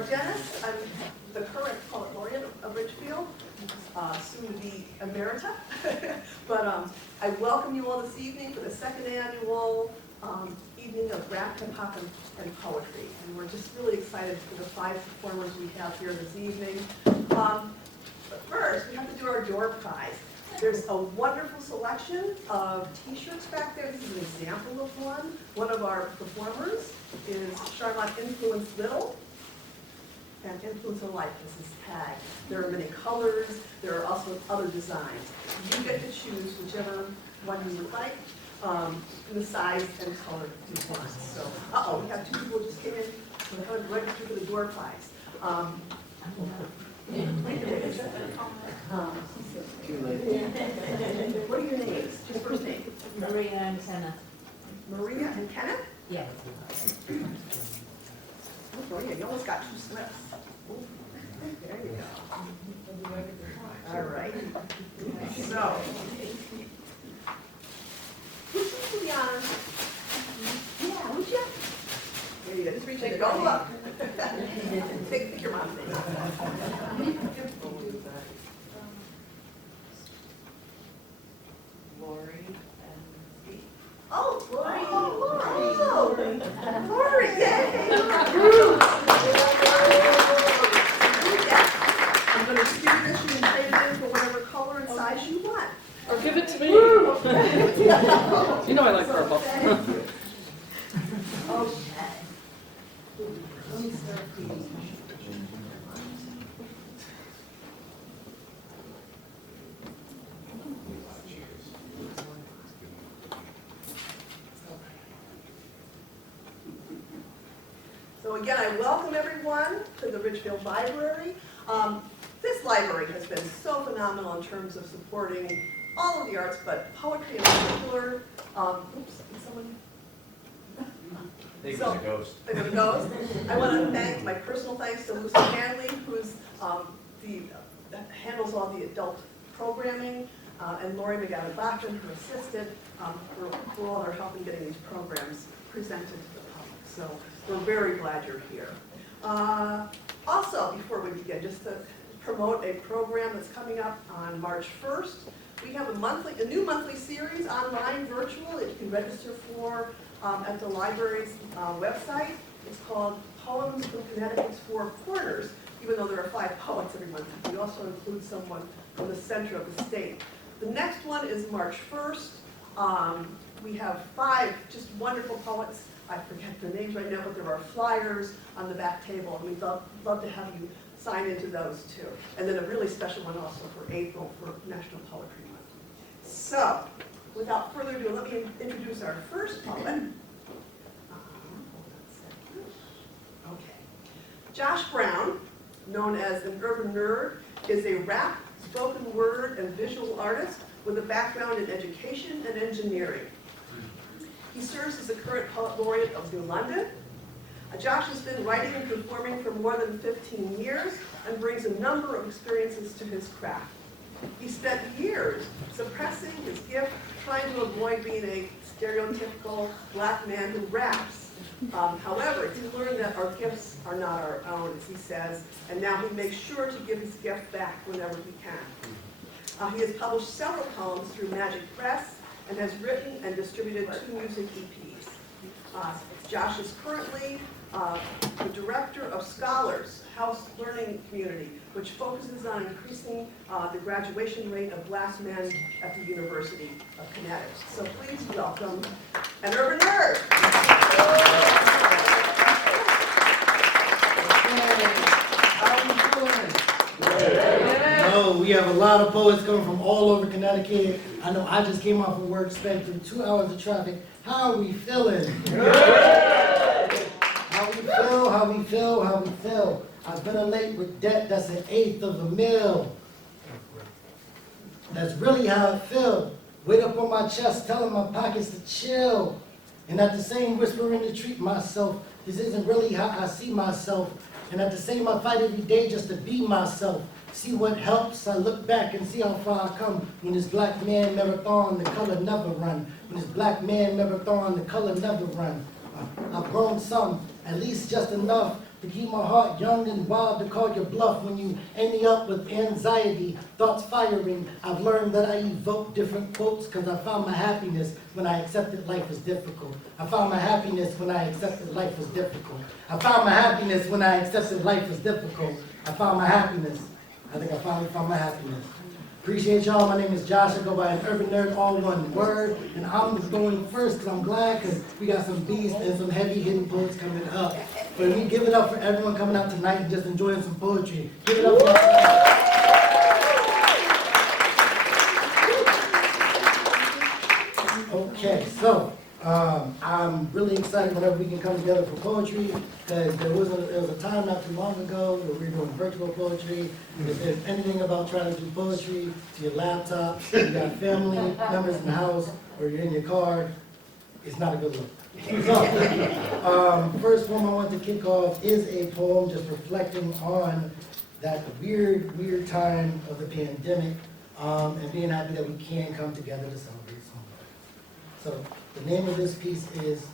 Barb Dennis. I'm the current Poet Laureate of Ridgefield, soon to be Emerita. But I welcome you all this evening for the second annual evening of rap, hip hop, and poetry. And we're just really excited for the 5 performers we have here this evening. But first, we have to do our door prize. There's a wonderful selection of t-shirts back there. This is an example of one. One of our performers is Sharmont Influence Little and Influence of Life is his tag. There are many colors. There are also other designs. You get to choose whichever one you would like, in the size and color you want. So, we have 2 people who just came in to register for the door prize. What are your names? Your first name? Maria and Kenneth. Maria and Kenneth? Yes. Oh, Maria, you almost got 2 slips. There you go. All right. So, would you be honest? Yeah, would you? There you go. Just reach in. Don't look. Pick your mom's name. Lori and Steve. Oh, Lori. Oh, Lori. Yay. I'm going to skew this and trade it in for whatever color and size you want. Or give it to me. You know I like purple. Okay. Let me start these. So again, I welcome everyone to the Ridgefield Library. This library has been so phenomenal in terms of supporting all of the arts, but poetry in particular. Oops, did someone? I think it was a ghost. There it goes. I want to thank my personal thanks to Lucy Hanley, who's handles all the adult programming, and Lori McGavin-Bachman, who assisted for all their help in getting these programs presented to the public. So we're very glad you're here. Also, before we begin, just to promote a program that's coming up on March 1st. We have a new monthly series, online, virtual, that you can register for at the library's website. It's called Poems from Connecticut's 4 Corners, even though there are 5 poets every month. We also include someone from the center of the state. The next one is March 1st. We have 5 just wonderful poets. I forget their names right now, but there are flyers on the back table, and we'd love to have you sign into those too. And then a really special one also for April for National Poetry Month. So, without further ado, let me introduce our first poet. Hold on a second. Okay. Josh Brown, known as AnUrbanNerd, is a rap, spoken word, and visual artist with a background in education and engineering. He serves as the current Poet Laureate of New London. Josh has been writing and performing for more than 15 years and brings a number of experiences to his craft. He spent years suppressing his gift, trying to avoid being a stereotypical black man who raps. However, he learned that our gifts are not our own, as he says, and now he makes sure to give his gift back whenever he can. He has published several poems through Magic Press and has written and distributed 2 music EPs. Josh is currently the director of Scholars House Learning Community, which focuses on increasing the graduation rate of black men at the University of Connecticut. So please welcome AnUrbanNerd. How are you doing? Oh, we have a lot of poets coming from all over Connecticut. I know I just came off of work, spent through 2 hours of traffic. How are we feeling? How we feel. I've been late with debt that's 1/8 of a mil. That's really how it feel. Weight up on my chest, telling my pockets to chill. And at the same whispering to treat myself. This isn't really how I see myself. And at the same I fight every day just to be myself. See what helps, I look back and see how far I come. When this black man marathon, the color never run. When this black man marathon, the color never run. I've grown some, at least just enough to keep my heart young and wild, to call your bluff when you ending up with anxiety, thoughts firing. I've learned that I evoke different quotes because I found my happiness when I accepted life was difficult. I found my happiness when I accepted life was difficult. I found my happiness when I accepted life was difficult. I found my happiness. I think I finally found my happiness. Appreciate y'all. My name is Josh. I go by AnUrbanNerd, all one word. And I'm going first because I'm glad because we got some beasts and some heavy hitting poets coming up. But we give it up for everyone coming out tonight and just enjoying some poetry. Give it up for Okay, so I'm really excited whenever we can come together for poetry because there was a time not too long ago where we were doing virtual poetry. If there's anything about trying to do poetry to your laptop, you got family members in the house, or you're in your car, it's not a good look. So, first poem I want to kick off is a poem just reflecting on that weird time of the pandemic and being happy that we can come together to celebrate something. So, the name of this piece is,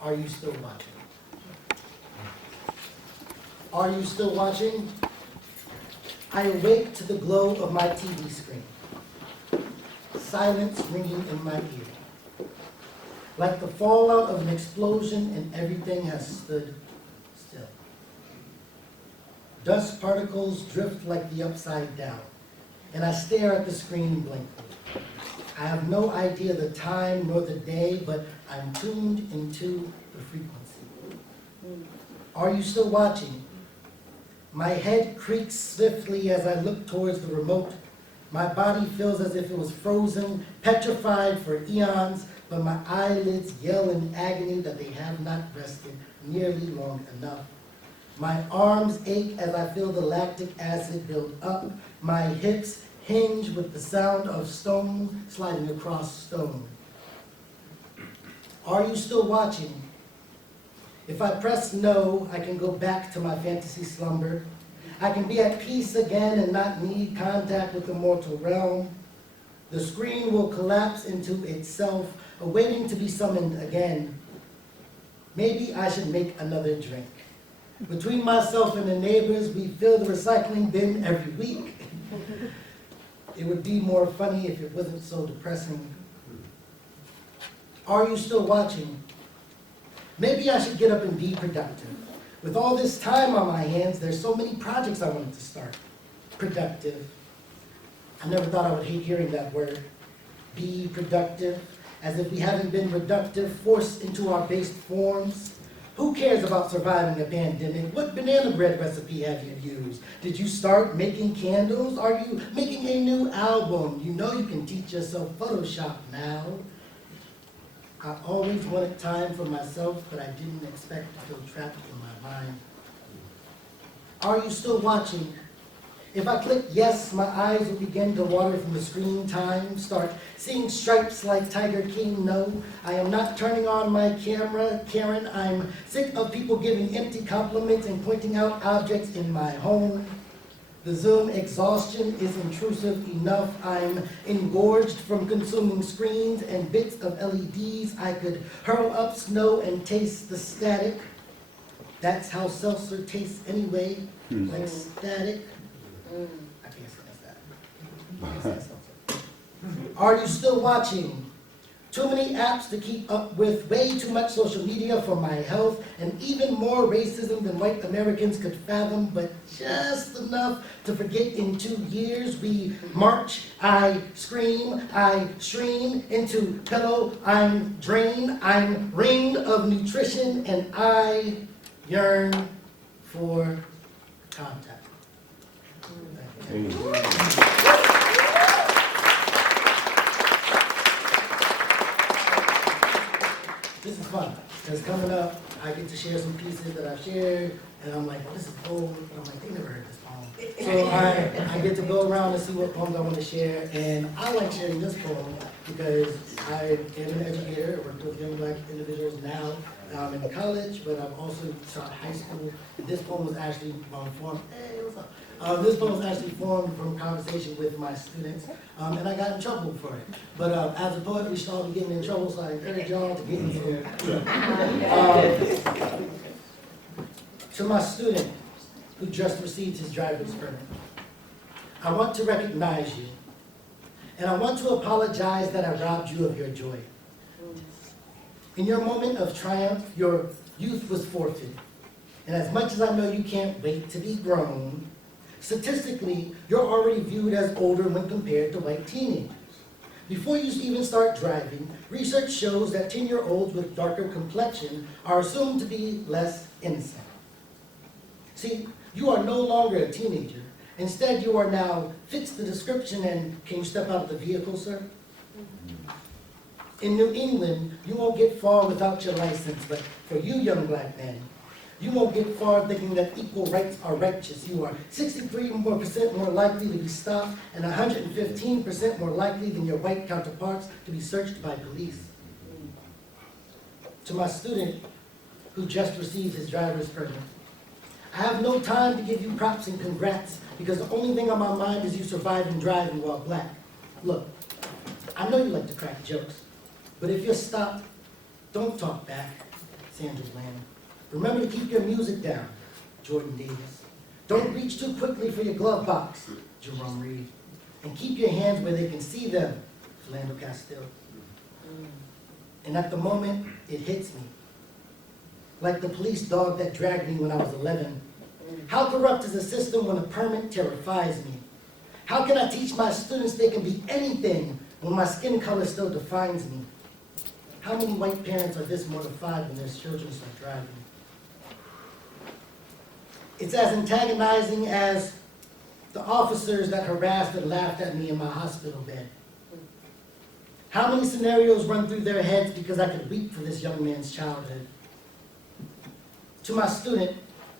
Are You Still Watching? Are you still watching? I awake to the glow of my TV screen. Silence ringing in my ear. Like the fallout of an explosion and everything has stood still. Dust particles drift like the upside down, and I stare at the screen blankly. I have no idea the time nor the day, but I'm tuned into the frequency. Are you still watching? My head creaks swiftly as I look towards the remote. My body feels as if it was frozen, petrified for eons, but my eyelids yell in agony that they have not rested nearly long enough. My arms ache as I feel the lactic acid build up. My hips hinge with the sound of stone sliding across stone. Are you still watching? If I press no, I can go back to my fantasy slumber. I can be at peace again and not need contact with the mortal realm. The screen will collapse into itself, awaiting to be summoned again. Maybe I should make another drink. Between myself and the neighbors, we fill the recycling bin every week. It would be more funny if it wasn't so depressing. Are you still watching? Maybe I should get up and be productive. With all this time on my hands, there's so many projects I wanted to start. Productive. I never thought I would hate hearing that word. Be productive, as if we haven't been reductive, forced into our based forms. Who cares about surviving a pandemic? What banana bread recipe have you used? Did you start making candles? Are you making a new album? You know you can teach yourself Photoshop now. I always wanted time for myself, but I didn't expect to feel trapped in my mind. Are you still watching? If I click yes, my eyes will begin to water from the screen time, start seeing stripes like Tiger King. No, I am not turning on my camera, Karen. I'm sick of people giving empty compliments and pointing out objects in my home. The Zoom exhaustion is intrusive enough. I'm engorged from consuming screens and bits of LEDs. I could hurl up snow and taste the static. That's how seltzer tastes anyway, like static. I can't say that. Are you still watching? Too many apps to keep up with, way too much social media for my health, and even more racism than white Americans could fathom, but just enough to forget in 2 years we march, I scream, I stream into pillow, I'm drained, I'm ringed of nutrition, and I yearn for contact. Thank you. This is fun, because coming up, I get to share some pieces that I've shared, and I'm like, oh, this is cool, and I'm like, they never heard this poem. So I get to go around and see what poems I want to share, and I like sharing this poem because I am an educator, I work with young black individuals now. I'm in college, but I've also taught high school. This poem was actually formed, hey, what's up? This poem was actually formed from conversation with my students, and I got in trouble for it. But as a poet, we should all be getting in trouble, so I encourage y'all to get into it. To my student who just received his driver's permit, I want to recognize you, and I want to apologize that I robbed you of your joy. In your moment of triumph, your youth was forfeited. And as much as I know you can't wait to be grown, statistically, you're already viewed as older when compared to white teenagers. Before you even start driving, research shows that 10-year-olds with darker complexion are assumed to be less innocent. See, you are no longer a teenager. Instead, you are now fits the description and can you step out of the vehicle, sir? In New England, you won't get far without your license, but for you, young black men, you won't get far thinking that equal rights are righteous. You are 63% more likely to be stopped and 115% more likely than your white counterparts to be searched by police. To my student who just received his driver's permit, I have no time to give you props and congrats because the only thing on my mind is you surviving driving while black. Look, I know you like to crack jokes, but if you're stopped, don't talk back, Sandra Bland. Remember to keep your music down, Jordan Davis. Don't reach too quickly for your glove box, Jerome Reed. And keep your hands where they can see them, Philando Castile. And at the moment, it hits me. Like the police dog that dragged me when I was 11. How corrupt is the system when a permit terrifies me? How can I teach my students they can be anything when my skin color still defines me? How many white parents are this mortified when their children start driving? It's as antagonizing as the officers that harassed and laughed at me in my hospital bed. How many scenarios run through their heads because I could weep for this young man's childhood? To my student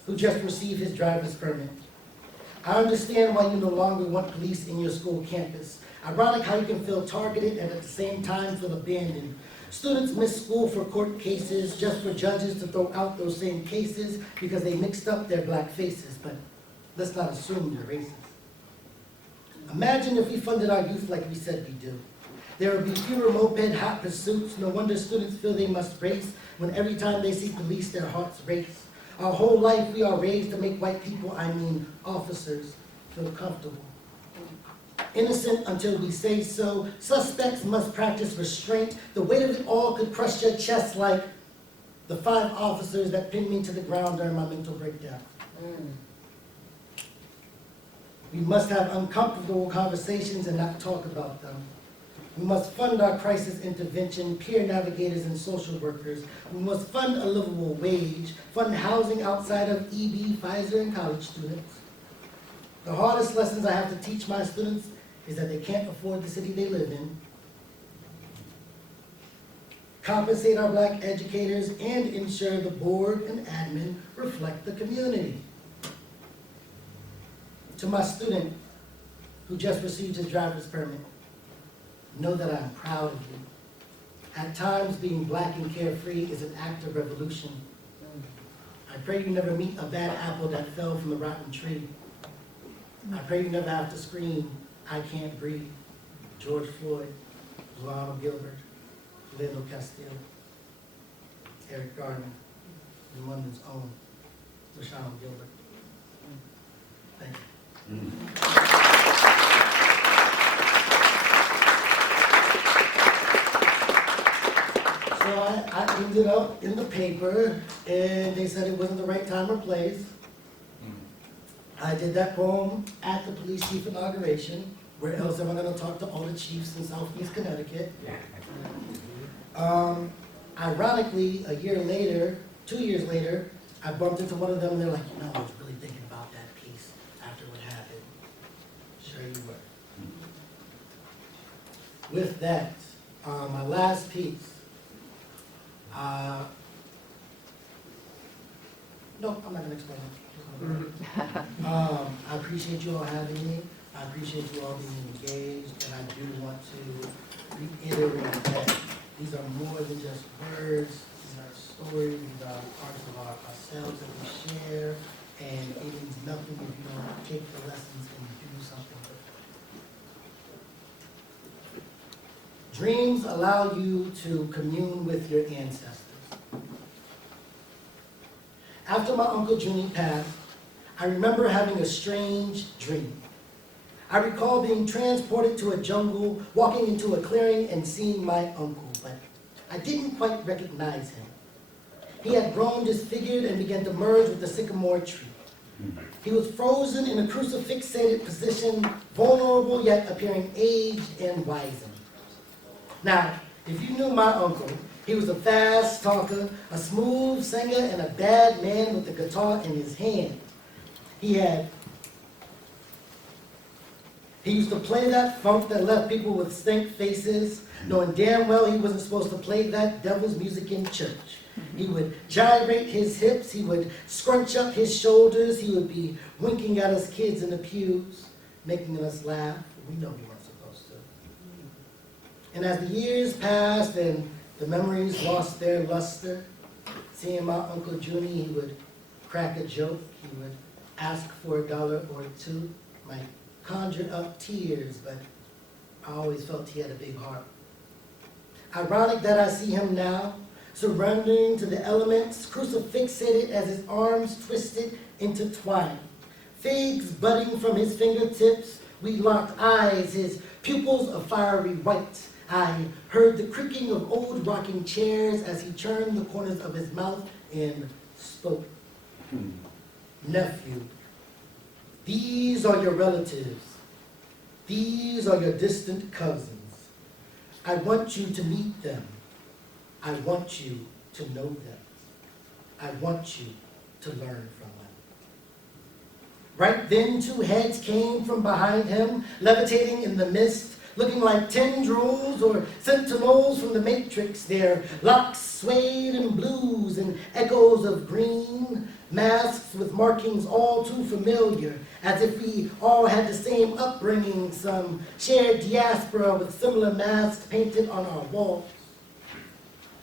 who just received his driver's permit, I understand why you no longer want police in your school campus. Ironic how you can feel targeted and at the same time feel abandoned. Students miss school for court cases just for judges to throw out those same cases because they mixed up their black faces, but let's not assume they're racist. Imagine if we funded our youth like we said we do. There would be fewer moped hot pursuits. No wonder students feel they must race when every time they see police their hearts race. Our whole life we are raised to make white people, I mean officers, feel comfortable. Innocent until we say so. Suspects must practice restraint. The weight of it all could crush your chest like the 5 officers that pinned me to the ground during my mental breakdown. We must have uncomfortable conversations and not talk about them. We must fund our crisis intervention, peer navigators and social workers. We must fund a livable wage, fund housing outside of EB, Pfizer, and college students. The hardest lessons I have to teach my students is that they can't afford the city they live in. Compensate our black educators and ensure the board and admin reflect the community. To my student who just received his driver's permit, know that I'm proud of you. At times, being black and carefree is an act of revolution. I pray you never meet a bad apple that fell from the rotten tree. I pray you never have to scream, I can't breathe. George Floyd, Ronald Gilbert, Philando Castile, Eric Garner, and London's own, Rashawn Gilbert. Thank you. So I ended up in the paper, and they said it wasn't the right time or place. I did that poem at the police chief inauguration. Where else am I going to talk to all the chiefs in Southeast Connecticut? Ironically, a year later, 2 years later, I bumped into one of them, and they're like, you know, I was really thinking about that piece after what happened. Sure you were. With that, my last piece. No, I'm not going to explain it. I appreciate you all having me. I appreciate you all being engaged, and I do want to reiterate that these are more than just words. These are stories. These are parts of ourselves that we share, and it means nothing if you don't take the lessons and do something with them. Dreams allow you to commune with your ancestors. After my Uncle Junie passed, I remember having a strange dream. I recall being transported to a jungle, walking into a clearing and seeing my uncle, but I didn't quite recognize him. He had grown disfigured and began to merge with the sycamore tree. He was frozen in a crucifixated position, vulnerable yet appearing aged and wizened. Now, if you knew my uncle, he was a fast talker, a smooth singer, and a bad man with the guitar in his hand. He used to play that funk that left people with stink faces, knowing damn well he wasn't supposed to play that devil's music in church. He would gyrate his hips, he would scrunch up his shoulders, he would be winking at us kids in the pews, making us laugh. We know we weren't supposed to. And as the years passed and the memories lost their luster, seeing my Uncle Junie, he would crack a joke, he would ask for $1 or $2, might conjure up tears, but I always felt he had a big heart. Ironic that I see him now, surrendering to the elements, crucifixated as his arms twisted, intertwined. Figs budding from his fingertips, we locked eyes, his pupils a fiery white. I heard the creaking of old rocking chairs as he turned the corners of his mouth and spoke. Nephew, these are your relatives. These are your distant cousins. I want you to meet them. I want you to know them. I want you to learn from them. Right then, two heads came from behind him, levitating in the mist, looking like tendrils or sentinels from the Matrix. Their locks swayed in blues and echoes of green, masks with markings all too familiar, as if we all had the same upbringing, some shared diaspora with similar masks painted on our walls.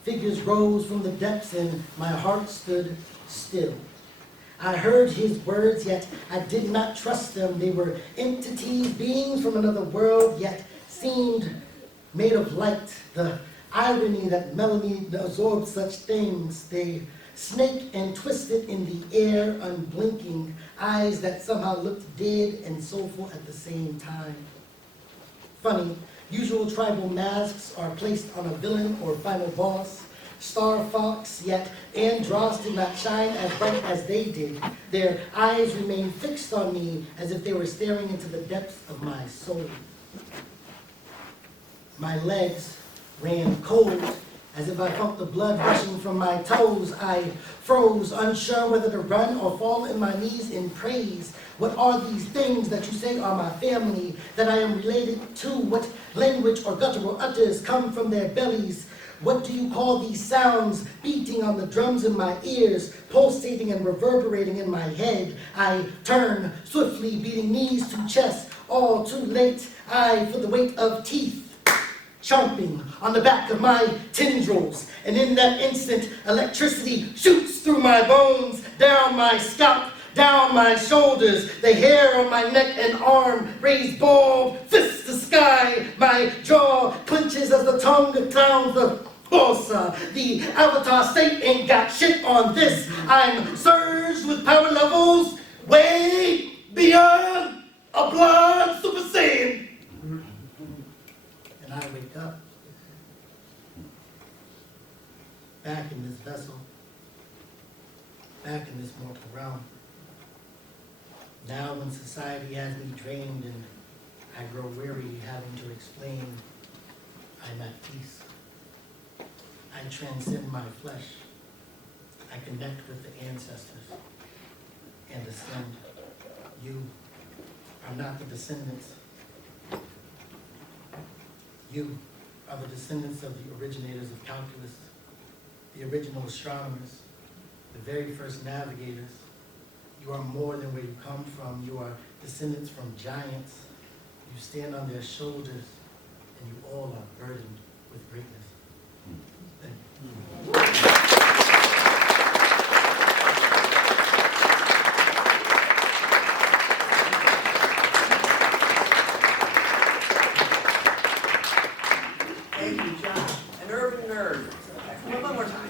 Figures rose from the depths and my heart stood still. I heard his words, yet I did not trust them. They were entities, beings from another world, yet seemed made of light. The irony that Melanie absorbed such things. They snaked and twisted in the air, unblinking, eyes that somehow looked dead and soulful at the same time. Funny, usual tribal masks are placed on a villain or final boss. Star Fox, yet Andros did not shine as bright as they did. Their eyes remained fixed on me as if they were staring into the depths of my soul. My legs ran cold, as if I felt the blood rushing from my toes. I froze, unsure whether to run or fall in my knees in praise. What are these things that you say are my family, that I am related to? What language or guttural utters come from their bellies? What do you call these sounds beating on the drums in my ears, pulsating and reverberating in my head? I turn, swiftly beating knees to chest, all too late. I feel the weight of teeth chomping on the back of my tendrils, and in that instant, electricity shoots through my bones, down my scalp, down my shoulders, the hair on my neck and arm raised bald, fists to sky, my jaw clenches as the tongue clowns the Bossa. The avatar state ain't got shit on this. I'm surged with power levels way beyond a blood Super Saiyan. And I wake up back in this vessel, back in this mortal realm. Now when society has me drained and I grow weary having to explain, I'm at peace. I transcend my flesh. I connect with the ancestors and ascend. You are not the descendants. You are the descendants of the originators of calculus, the original astronomers, the very first navigators. You are more than where you come from. You are descendants from giants. You stand on their shoulders, and you all are burdened with greatness. Thank you. Thank you, John. An urban nerd. One more time.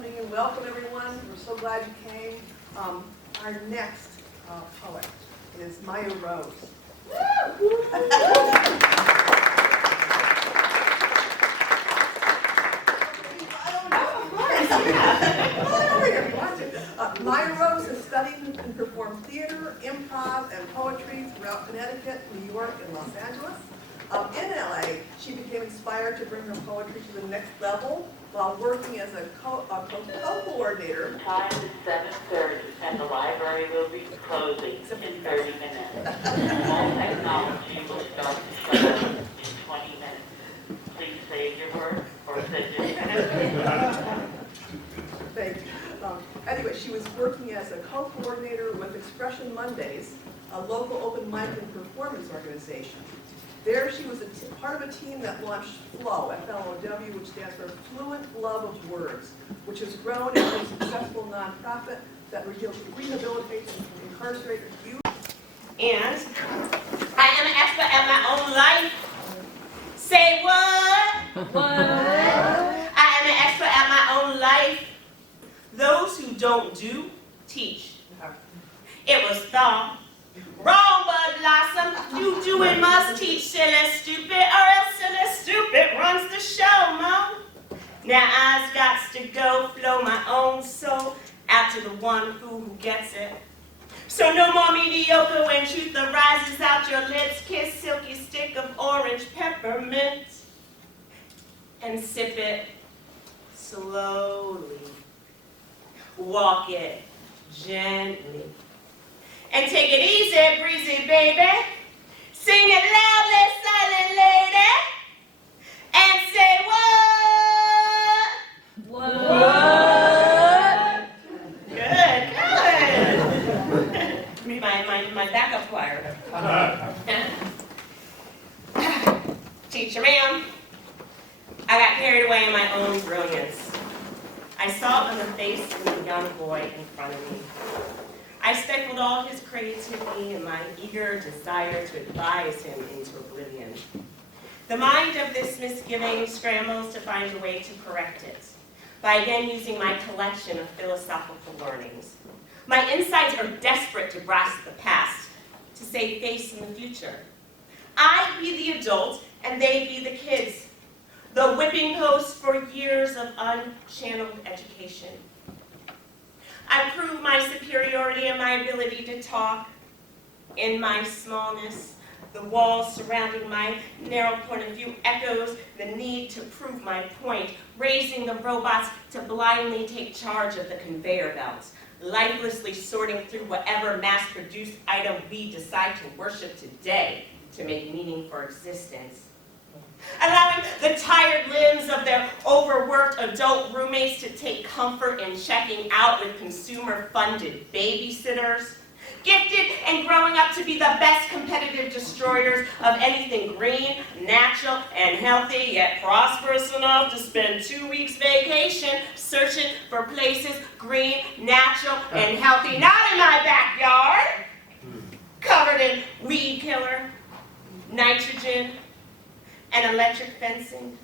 coming in. Welcome, everyone. We're so glad you came. Our next poet is MayaRose. MayaRose has studied and performed theater, improv, and poetry throughout Connecticut, New York, and Los Angeles. In LA, she became inspired to bring her poetry to the next level while working as a co-coordinator. Time is 7:30 and the library will be closing in 30 minutes. All technology will start to shut down in 20 minutes. Please save your work or send it. Thank you. Anyway, she was working as a co-coordinator with Expression Mondays, a local open mic and performance organization. There she was part of a team that launched FLOW, F-L-O-W, which stands for Fluent Love of Words, which has grown into a successful nonprofit that rehabilitates and incarcerated youth. And I am an expert at my own life. Say what? What? I am an expert at my own life. Those who don't do, teach. It was thought. Wrong, Bud Blossom. You do and must teach, silly stupid, or else silly stupid runs the show, Mo. Now I's got to go flow my own soul out to the one who gets it. So no more mediocre when truth arises out your lips. Kiss silky stick of orange peppermint and sip it slowly. Walk it gently. And take it easy, breezy, baby. Sing it loudly, silent lady. And say what? What? Good. Be my backup choir. Teacher, ma'am. I got carried away in my own brilliance. I saw it on the face of the young boy in front of me. I stifled all his creativity and my eager desire to advise him into oblivion. The mind of this misgiving scrambles to find a way to correct it by again using my collection of philosophical learnings. My insides are desperate to grasp the past, to save face in the future. I be the adult and they be the kids, the whipping post for years of unchanneled education. I prove my superiority and my ability to talk. In my smallness, the walls surrounding my narrow point of view echoes the need to prove my point, raising the robots to blindly take charge of the conveyor belts, lifelessly sorting through whatever mass-produced item we decide to worship today to make meaning for existence. Allowing the tired limbs of their overworked adult roommates to take comfort in checking out with consumer-funded babysitters. Gifted and growing up to be the best competitive destroyers of anything green, natural, and healthy, yet prosperous enough to spend 2 weeks vacation searching for places green, natural, and healthy, not in my backyard, covered in weed killer, nitrogen, and electric fencing.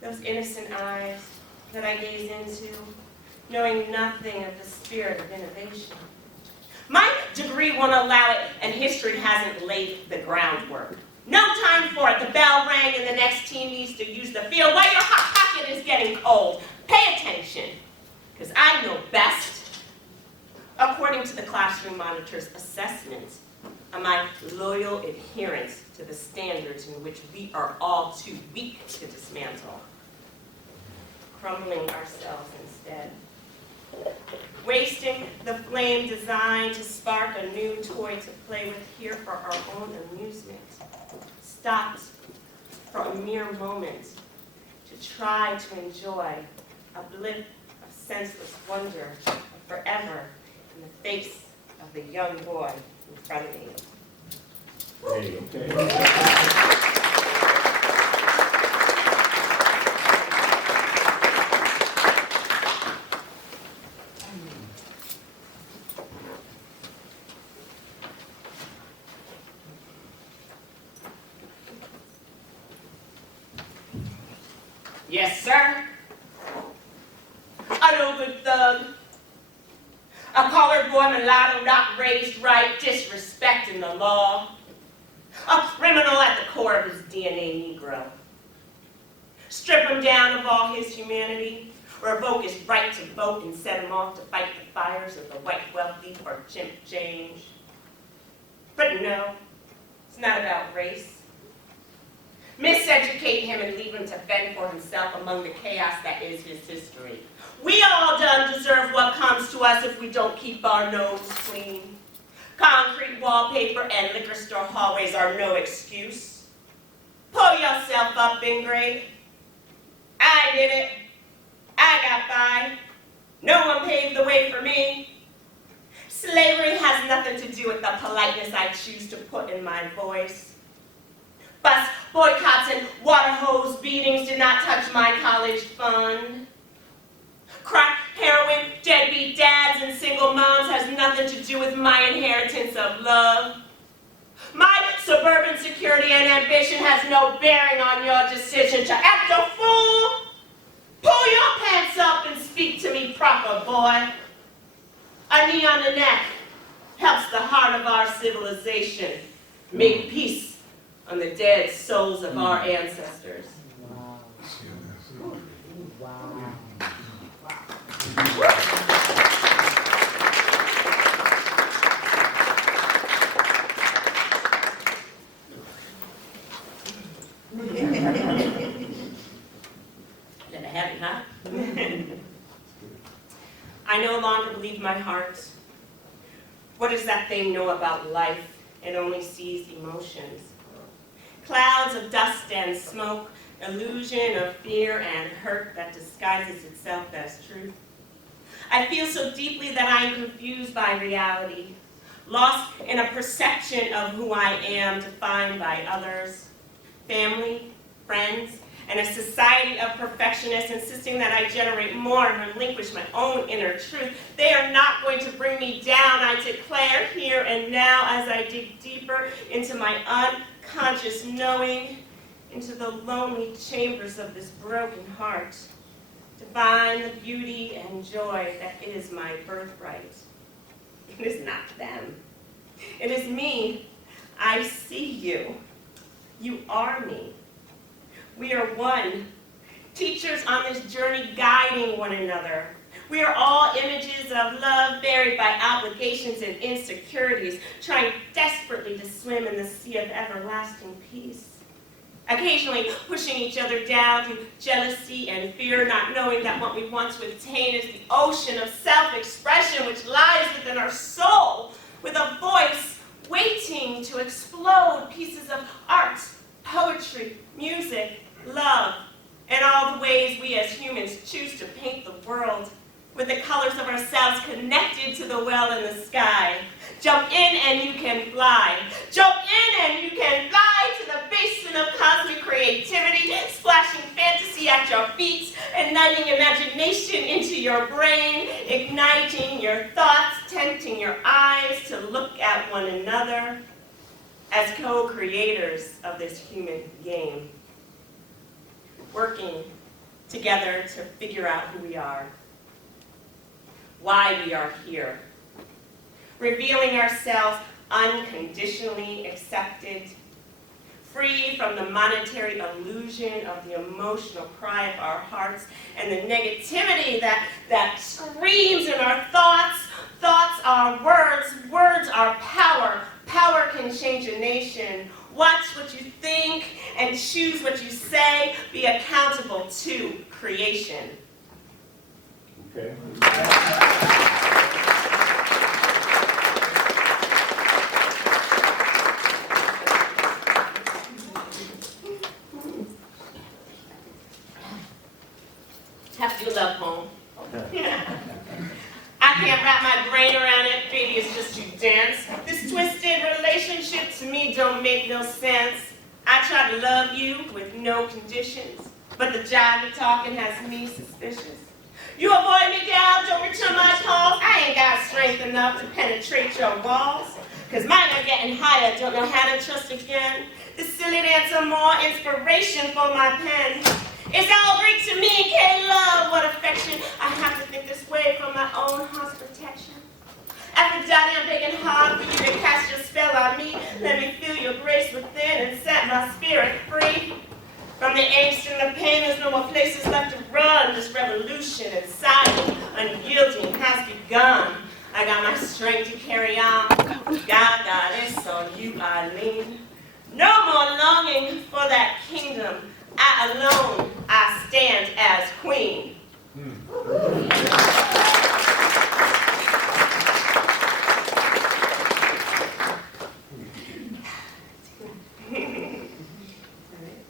Those innocent eyes that I gaze into, knowing nothing of the spirit of innovation. My degree won't allow it, and history hasn't laid the groundwork. No time for it. The bell rang, and the next team needs to use the field while your hot pocket is getting cold. Pay attention, because I know best. According to the classroom monitor's assessment, of my loyal adherence to the standards in which we are all too weak to dismantle, crumbling ourselves instead, wasting the flame designed to spark a new toy to play with here for our own amusement, stopped for a mere moment to try to enjoy a blip of senseless wonder of forever in the face of the young boy in front of me. Yes, sir. A a no-good thug, a colored boy mulatto not raised right, disrespecting the law, a criminal at the core of his DNA Negro. Strip him down of all his humanity, revoke his right to vote and set him off to fight the fires of the white wealthy for chimp change. But no, it's not about race. Miseducate him and leave him to fend for himself among the chaos that is his history. We all done deserve what comes to us if we don't keep our nose clean. Concrete wallpaper and liquor store hallways are no excuse. Pull yourself up, ingrate. I did it. I got by. No one paved the way for me. Slavery has nothing to do with the politeness I choose to put in my voice. Bus boycotts and water hose beatings did not touch my college fund. Crack, heroin, deadbeat dads, and single moms has nothing to do with my inheritance of love. My suburban security and ambition has no bearing on your decision to act a fool. Pull your pants up and speak to me proper, boy. A knee on the neck helps the heart of our civilization make peace on the dead souls of our ancestors. Wow. Little heavy, huh? I no longer believe my heart. What does that thing know about life? It only sees emotions. Clouds of dust and smoke, illusion of fear and hurt that disguises itself as truth. I feel so deeply that I am confused by reality, lost in a perception of who I am defined by others, family, friends, and a society of perfectionists insisting that I generate more and relinquish my own inner truth. They are not going to bring me down, I declare here and now as I dig deeper into my unconscious knowing, into the lonely chambers of this broken heart, to find the beauty and joy that is my birthright. It is not them. It is me. I see you. You are me. We are one. Teachers on this journey guiding one another. We are all images of love buried by obligations and insecurities, trying desperately to swim in the sea of everlasting peace. Occasionally pushing each other down through jealousy and fear, not knowing that what we want to attain is the ocean of self-expression which lies within our soul, with a voice waiting to explode pieces of art, poetry, music, love, and all the ways we as humans choose to paint the world, with the colors of ourselves connected to the well in the sky. Jump in and you can fly. Jump in and you can fly to the basin of cosmic creativity, splashing fantasy at your feet, igniting imagination into your brain, igniting your thoughts, tempting your eyes to look at one another as co-creators of this human game. Working together to figure out who we are, why we are here, revealing ourselves unconditionally accepted, free from the monetary illusion of the emotional cry of our hearts and the negativity that screams in our thoughts. Thoughts are words, words are power. Power can change a nation. Watch what you think and choose what you say. Be accountable to creation. Okay. Have to do a love poem. I can't wrap my brain around it, baby, it's just too dense. This twisted relationship to me don't make no sense. I try to love you with no conditions, but the jolly talking has me suspicious. You avoid me, gal, don't return my calls. I ain't got strength enough to penetrate your walls. Cause mine are getting higher, don't know how to trust again. This silly dance are more inspiration for my pen. It's all Greek to me, K-love, what affection. I have to think my own heart's protection. Aphrodite, I'm begging hard for you to cast your spell on me. Let me feel your grace within and set my spirit free. From the angst and the pain, there's no more places left to run. This revolution inside me, unyielding, has begun. I got my strength to carry on. God, Goddess, on you I lean. No more longing for that kingdom. I alone, I stand as queen.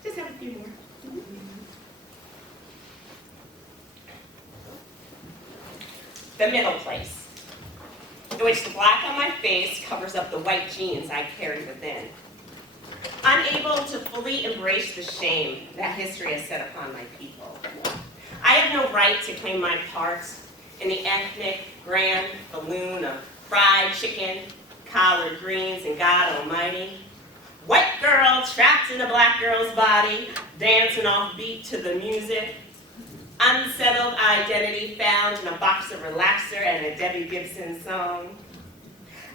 Just have a few more. The middle place, in which the black on my face covers up the white jeans I carry within. Unable to fully embrace the shame that history has set upon my people. I have no right to claim my part in the ethnic grand balloon of fried chicken, collard greens, and God Almighty. White girl trapped in a black girl's body, dancing off beat to the music. Unsettled identity found in a box of relaxer and a Debbie Gibson song.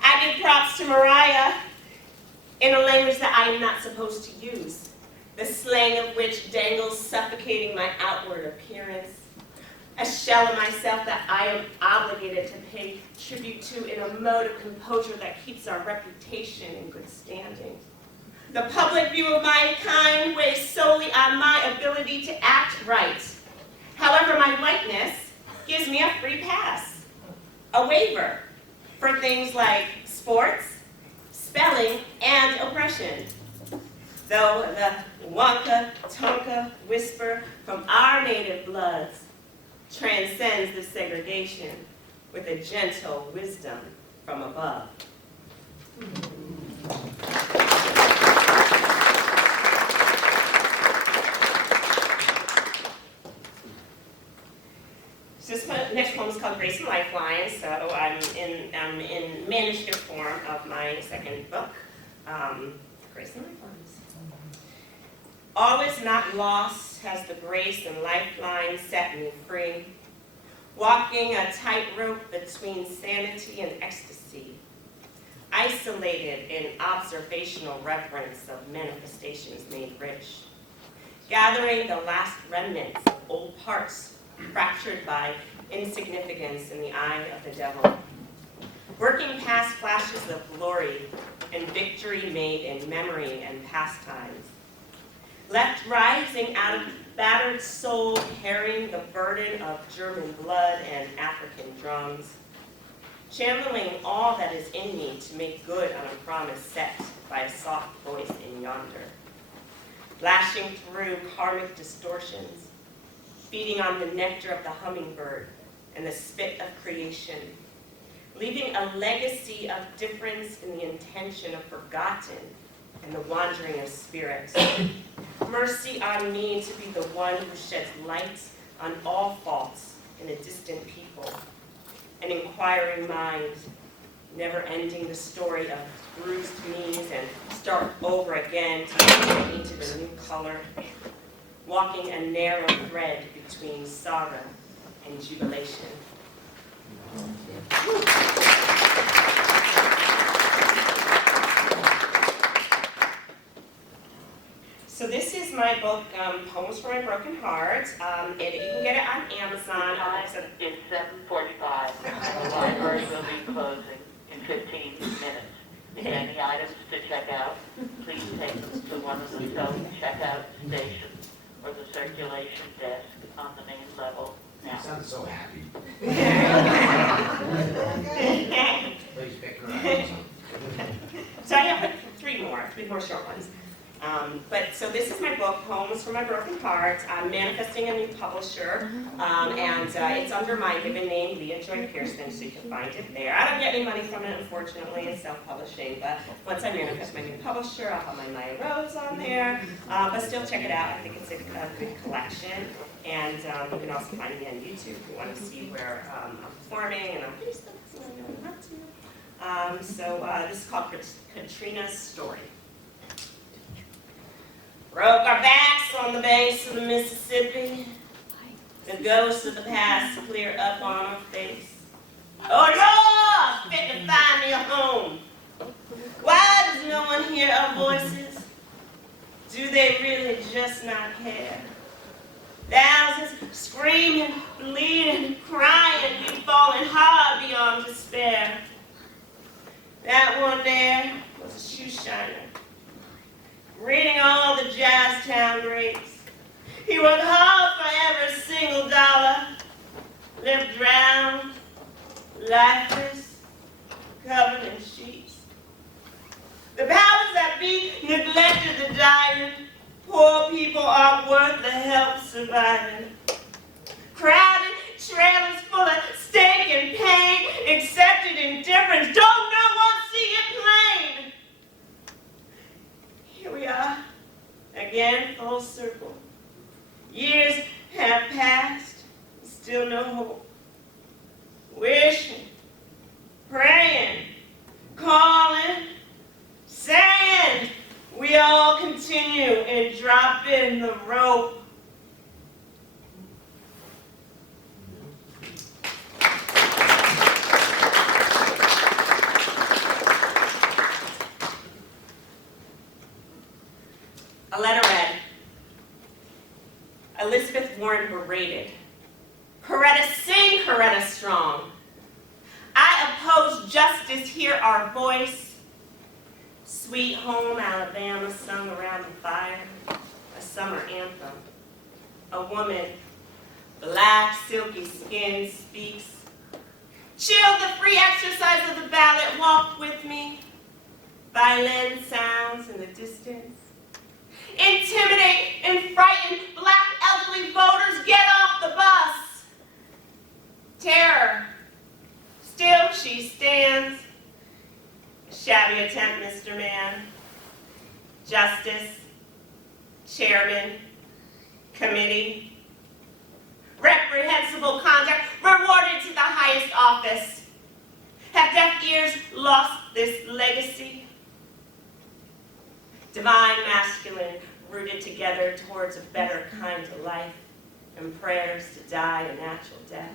I give props to Mariah in a language that I am not supposed to use, the slang of which dangles suffocating my outward appearance. A shell of myself that I am obligated to pay tribute to in a mode of composure that keeps our reputation in good standing. The public view of my kind weighs solely on my ability to act right. However, my whiteness gives me a free pass, a waiver for things like sports, spelling, and oppression. Though the Wonka, Tonka whisper from our native bloods transcends the segregation with a gentle wisdom from above. So this next poem is called Grace and Lifeline, so I'm in manuscript form of my second book, Grace and Lifelines. All is not lost has the grace and lifeline set me free, walking a tightrope between sanity and ecstasy, isolated in observational reverence of manifestations made rich, gathering the last remnants of old parts fractured by insignificance in the eye of the devil, working past flashes of glory and victory made in memory and pastimes, left rising out of battered soul carrying the burden of German blood and African drums, channeling all that is in me to make good on a promise set by a soft voice in yonder, lashing through karmic distortions, feeding on the nectar of the hummingbird and the spit of creation, leaving a legacy of difference in the intention of forgotten and the wandering of spirit. Mercy on me to be the one who sheds light on all faults in a distant people, an inquiring mind, never ending the story of bruised knees and start over again to get painted a new color, walking a narrow thread between sorrow and jubilation. So this is my book, Poems for My Broken Heart. You can get it on Amazon. Time is 7:45. The library will be closing in 15 minutes. If any items to check out, please take them to one of the self-checkout stations or the circulation desk on the main level now. You sound so happy. Please pick her up. So I have three more short ones. So this is my book, Poems for My Broken Heart. I'm manifesting a new publisher, and it's under my given name, Leah Joy Pearson, so you can find it there. I don't get any money from it, unfortunately, it's self-publishing, but once I manifest my new publisher, I'll have my MayaRose on there, but still check it out. I think it's a good collection, and you can also find me on YouTube if you want to see where I'm performing, and I'm pretty stuff that's what I'm up to. This is called Katrina's Story. Broke our backs on the banks of the Mississippi. The ghosts of the past clear up on our face. Oh Lord, fit to find me a home. Why does no one hear our voices? Do they really just not care? Thousands screaming, bleeding, crying, we falling hard beyond despair. That one there was a shoe shiner, reading all the Jazztown greats. He worked hard for every single dollar, lived drowned, lifeless, covered in sheets. The powers that be neglected the dying. Poor people aren't worth the help surviving. Crowded trailers full of stink and pain, accepted indifference, don't know what, see it plain. Here we are, again full circle. Years have passed, still no hope. Wishing, praying, calling, saying, we all continue and drop in the rope. A letter read, Elizabeth Warren berated. Coretta sing, Coretta strong. I oppose justice, hear our voice. Sweet Home Alabama sung around the fire, a summer anthem. A woman, black silky skin speaks. Chill the free exercise of the ballot, walk with me. Violin sounds in the distance. Intimidate and frighten black elderly voters, get off the bus. Terror, still she stands. Shabby attempt, Mr. Man. Justice, chairman, committee. Reprehensible conduct rewarded to the highest office. Have deaf ears lost this legacy? Divine masculine rooted together towards a better kind of life and prayers to die a natural death.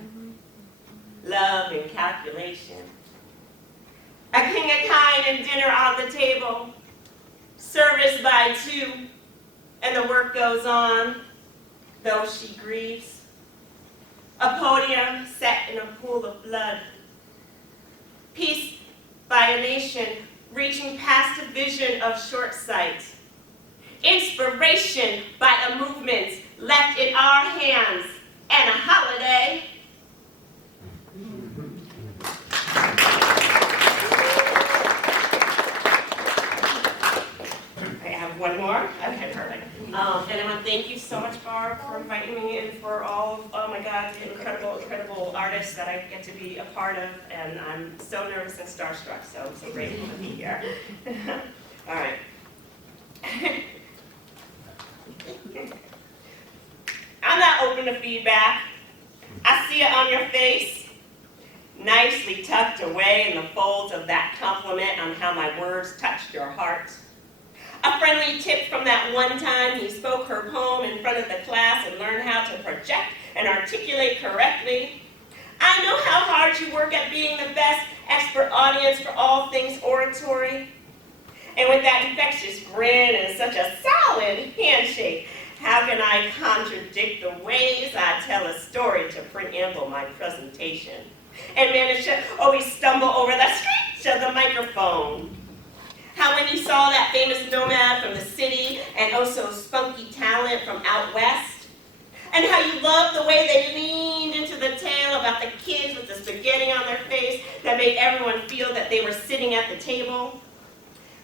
Love and calculation. A king of kind and dinner on the table. Service by two, and the work goes on, though she grieves. A podium set in a pool of blood. Peace by a nation reaching past a vision of short sight. Inspiration by a movement left in our hands, and a holiday. One more? Okay, perfect. And I want to thank you so much, Barb, for inviting me and for all of, oh my God, the incredible artists that I get to be a part of. And I'm so nervous and starstruck, so I'm so grateful to be here. All right. I'm not open to feedback. I see it on your face, nicely tucked away in the folds of that compliment on how my words touched your heart. A friendly tip from that one time he spoke her poem in front of the class and learned how to project and articulate correctly. I know how hard you work at being the best expert audience for all things oratory. And with that infectious grin and such a solid handshake, how can I contradict the ways I tell a story to preamble my presentation and manage to always stumble over the screech of the microphone? How when you saw that famous nomad from the city and oh so spunky talent from out west, and how you loved the way they leaned into the tale about the kids with the spaghetti on their face that made everyone feel that they were sitting at the table.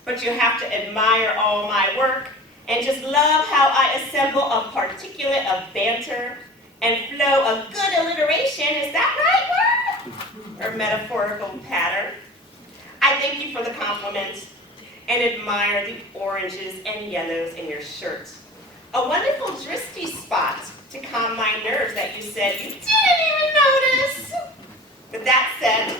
But you have to admire all my work and just love how I assemble a particulate of banter and flow of good alliteration, is that right word? Or metaphorical patter. I thank you for the compliment and admire the oranges and yellows in your shirt. A wonderful dristy spot to calm my nerves that you said you didn't even notice. With that said,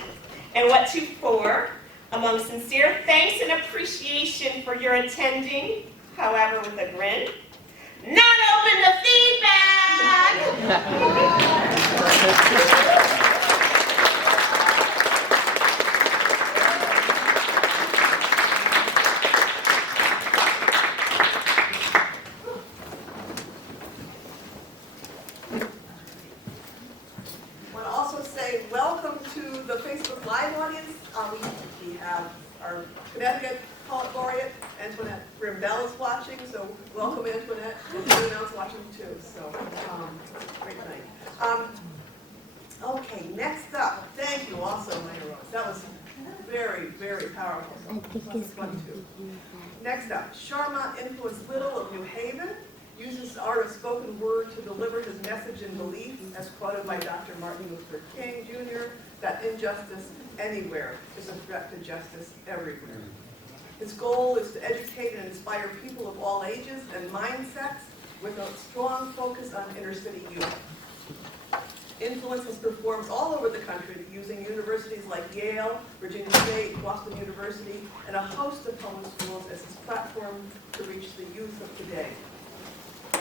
and what to for, among sincere thanks and appreciation for your attending, however with a grin, not open to feedback! Facebook Live audience, we have our Connecticut Poet Laureate, Antoinette Rimbell is watching, so welcome Antoinette, and everyone else watching too, so, great night. Okay, next up, thank you also, MayaRose. That was very, very powerful. That was fun too. Next up, Sharmont influenced Little of New Haven, uses the art of spoken word to deliver his message and belief, as quoted by Dr. Martin Luther King Jr., that injustice anywhere is a threat to justice everywhere. His goal is to educate and inspire people of all ages and mindsets with a strong focus on inner city youth. Influence has performed all over the country using universities like Yale, Virginia State, Boston University, and a host of public schools as his platform to reach the youth of today.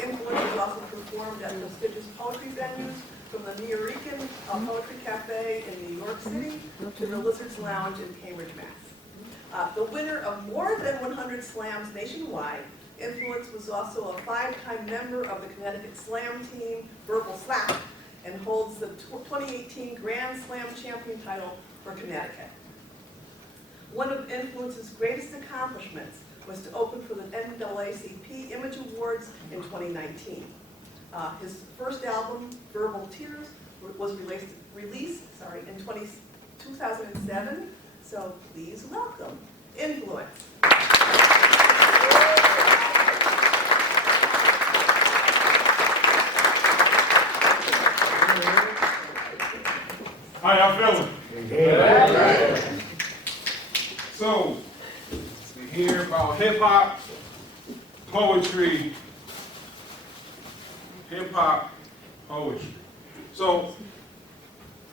Influence has also performed at prestigious poetry venues, from the Amerikkkan Poetry Cafe in New York City to the Lizards Lounge in Cambridge, Mass. The winner of more than 100 slams nationwide, Influence was also a 5-time member of the Connecticut Slam team, Verbal Slap, and holds the 2018 Grand Slam champion title for Connecticut. One of Influence's greatest accomplishments was to open for the NAACP Image Awards in 2019. His first album, Verbal Tears, was released in 2007, so please welcome Influence. How y'all feeling? So, we hear about hip-hop, poetry, hip-hop, poetry. So,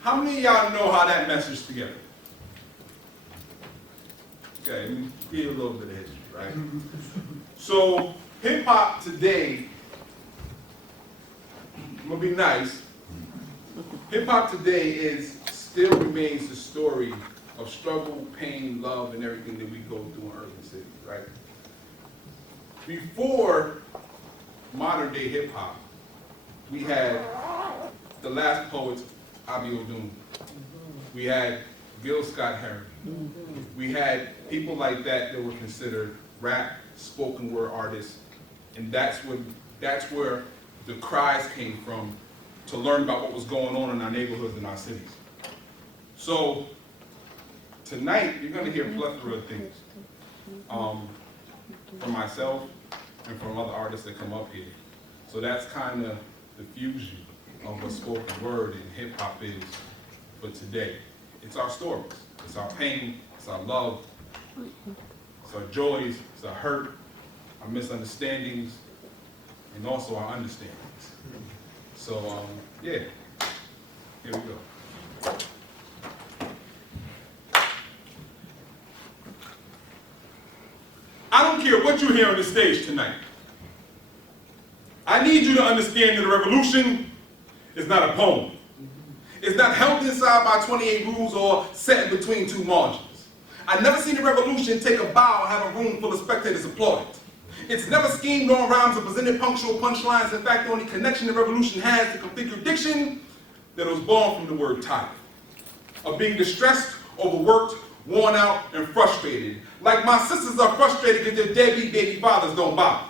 how many of y'all know how that meshes together? Okay, let me give you a little bit of history, right? So, hip-hop today, I'm gonna be nice. Hip-hop today still remains the story of struggle, pain, love, and everything that we go through in urban cities, right? Before modern day hip-hop, we had the last poets, Iyaba Ibo. We had Gil Scott-Heron. We had people like that were considered rap, spoken word artists, and that's where the cries came from to learn about what was going on in our neighborhoods and our cities. So tonight, you're going to hear a plethora of things from myself and from other artists that come up here. So that's kind of the fusion of what spoken word and hip-hop is for today. It's our stories. It's our pain. It's our love. It's our joys. It's our hurt, our misunderstandings, and also our understandings. So, yeah, here we go. I don't care what you hear on the stage tonight. I need you to understand that a revolution is not a poem. It's not held inside by 28 rules or set between two margins. I've never seen a revolution take a bow and have a room full of spectators applaud it. It's never schemed on rhymes or presented punctual punchlines. In fact, the only connection the revolution has to configure diction that was born from the word tired, of being distressed, overworked, worn out, and frustrated. Like my sisters are frustrated because their deadbeat baby fathers don't bother.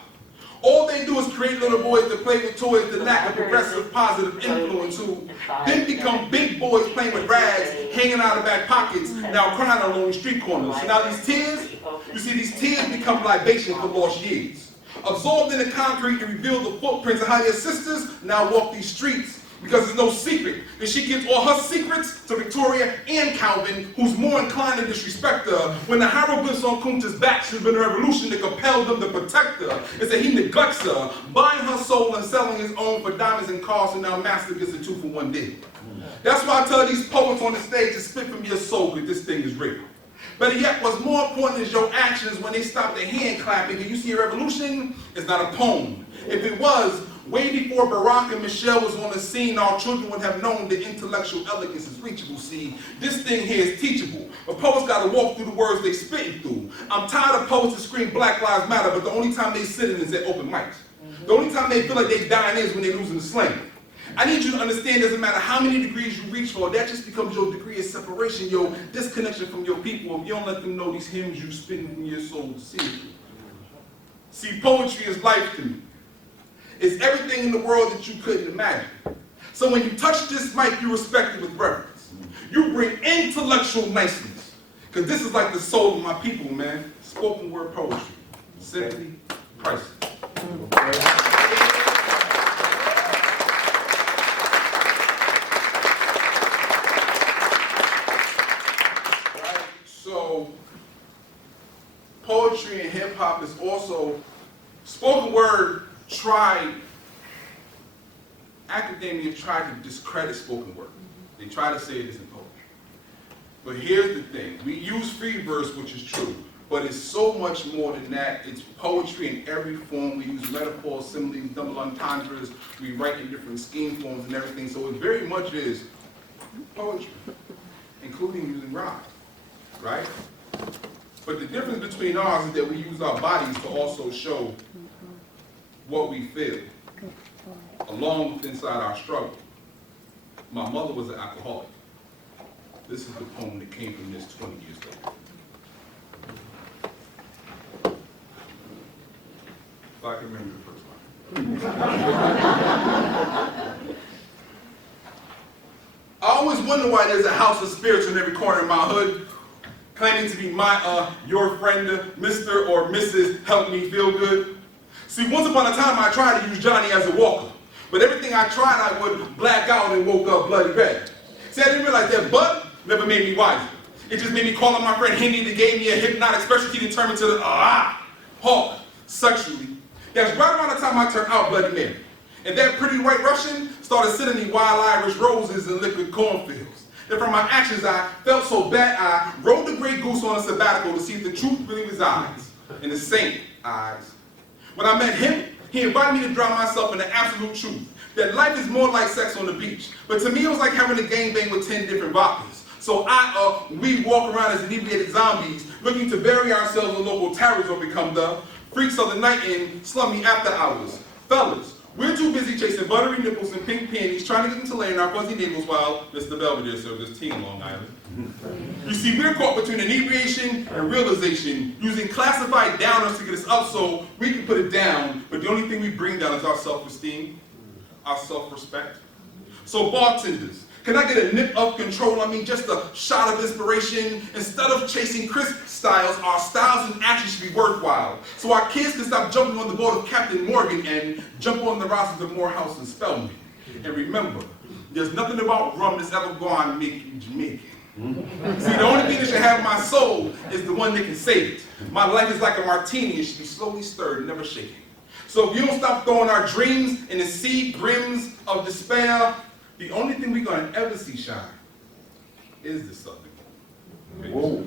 All they do is create little boys that play with toys that lack a progressive, positive influence, who then become big boys playing with rags, hanging out of back pockets, now crying on lonely street corners. So now these tears, you see, these tears become libation for lost years. Absorbed in the concrete and reveal the footprints of how your sisters now walk these streets, because there's no secret that she gives all her secrets to Victoria and Calvin, who's more inclined to disrespect her. When the hieroglyphs on Kunta's back should have been a revolution that compelled them to protect her, it's that he neglects her, buying her soul and selling his own for diamonds and cars, and now Master gets a 2-for-1 deal. That's why I tell these poets on the stage to spit from your soul, because this thing is real. But yet, what's more important is your actions when they stop their hand clapping. And you see, a revolution is not a poem. If it was, way before Barack and Michelle was on the scene, our children would have known that intellectual elegance is reachable. See, this thing here is teachable. But poets got to walk through the words they spitting through. I'm tired of poets that scream Black Lives Matter, but the only time they sit in is at open mics. The only time they feel like they dying is when they losing the slam. I need you to understand it doesn't matter how many degrees you reach for, that just becomes your degree of separation, your disconnection from your people if you don't let them know these hymns you spin from your soul seriously. See, poetry is life to me. It's everything in the world that you couldn't imagine. So when you touch this mic, you respect it with reverence. You bring intellectual niceness. Because this is like the soul of my people, man. Spoken word poetry. Simply priceless. So, poetry and hip hop is also, spoken word academia tried to discredit spoken word. They try to say it isn't poetry. But here's the thing, we use free verse, which is true, but it's so much more than that. It's poetry in every form. We use metaphors, similes, double entendres, we write in different scheme forms and everything, so it very much is poetry, including using rhyme. Right? But the difference between ours is that we use our bodies to also show what we feel, along with inside our struggle. My mother was an alcoholic. This is the poem that came from this 20 years later. If I can remember the first line. I always wonder why there's a house of spirits in every corner of my hood, claiming to be my, your friend, Mr. or Mrs. Help Me Feel Good. See, once upon a time, I tried to use Johnny as a walker, but everything I tried, I would black out and woke up bloody red. See, I didn't realize that bud never made me wiser. It just made me call on my friend Henny that gave me a hypnotic specialty determined to hawk sexually. That's right around the time I turned out Bloody Mary. And that pretty white Russian started sending me wild Irish roses and liquid cornfields. And from my actions, I felt so bad, I rode the gray goose on a sabbatical to see if the truth really resides in the same eyes. When I met him, he invited me to drown myself in the absolute truth, that life is more like sex on the beach. But to me, it was like having a gangbang with 10 different vodkas. So we walk around as inebriated zombies, looking to bury ourselves in local taverns or become the freaks of the night in slummy after hours. Fellas, we're too busy chasing buttery nipples and pink panties, trying to get into lay in our fuzzy neighbors while Mr. Belvedere serves his tea in Long Island. You see, we're caught between inebriation and realization, using classified downers to get us up so we can put it down, but the only thing we bring down is our self-esteem, our self-respect. So bartenders, can I get a nip of control? I mean, just a shot of inspiration. Instead of chasing crisp styles, our styles and actions should be worthwhile. So our kids can stop jumping on the boat of Captain Morgan and jump on the rosters of Morehouse and Spelman. And remember, there's nothing about rum that's ever gone make you Jamaican. See, the only thing that should have my soul is the one that can save it. My life is like a martini. It should be slowly stirred, never shaken. So if you don't stop throwing our dreams in the sea brims of despair, the only thing we're going to ever see shine is the Southern Moon. Whoa.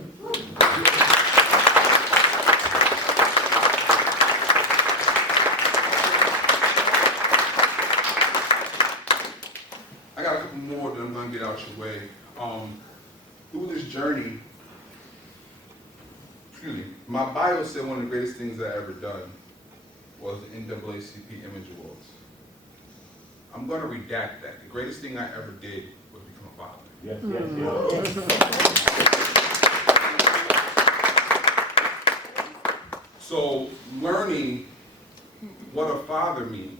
I got a couple more that I'm going to get out your way. Through this journey, my bio said one of the greatest things I ever done was the NAACP Image Awards. I'm going to redact that. The greatest thing I ever did was become a father. Yes. So learning what a father means,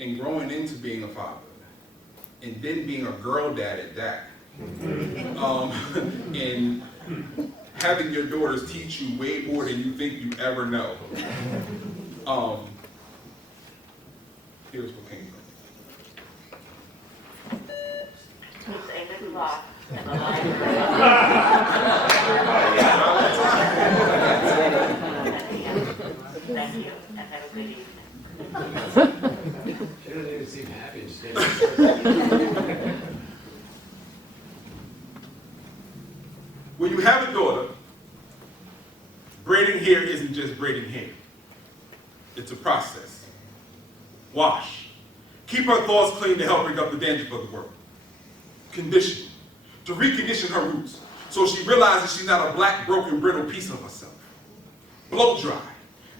and growing into being a father, and then being a girl dad at that, and having your daughters teach you way more than you think you ever know. Here's what came from. It's 8 o'clock in the library. Thank you, and have a good evening. She doesn't even seem happy and stay. When you have a daughter, braiding hair isn't just braiding hair. It's a process. Wash. Keep her thoughts clean to help bring up the dandruff of the world. Condition. To recondition her roots so she realizes she's not a black, broken, brittle piece of herself. Blow dry.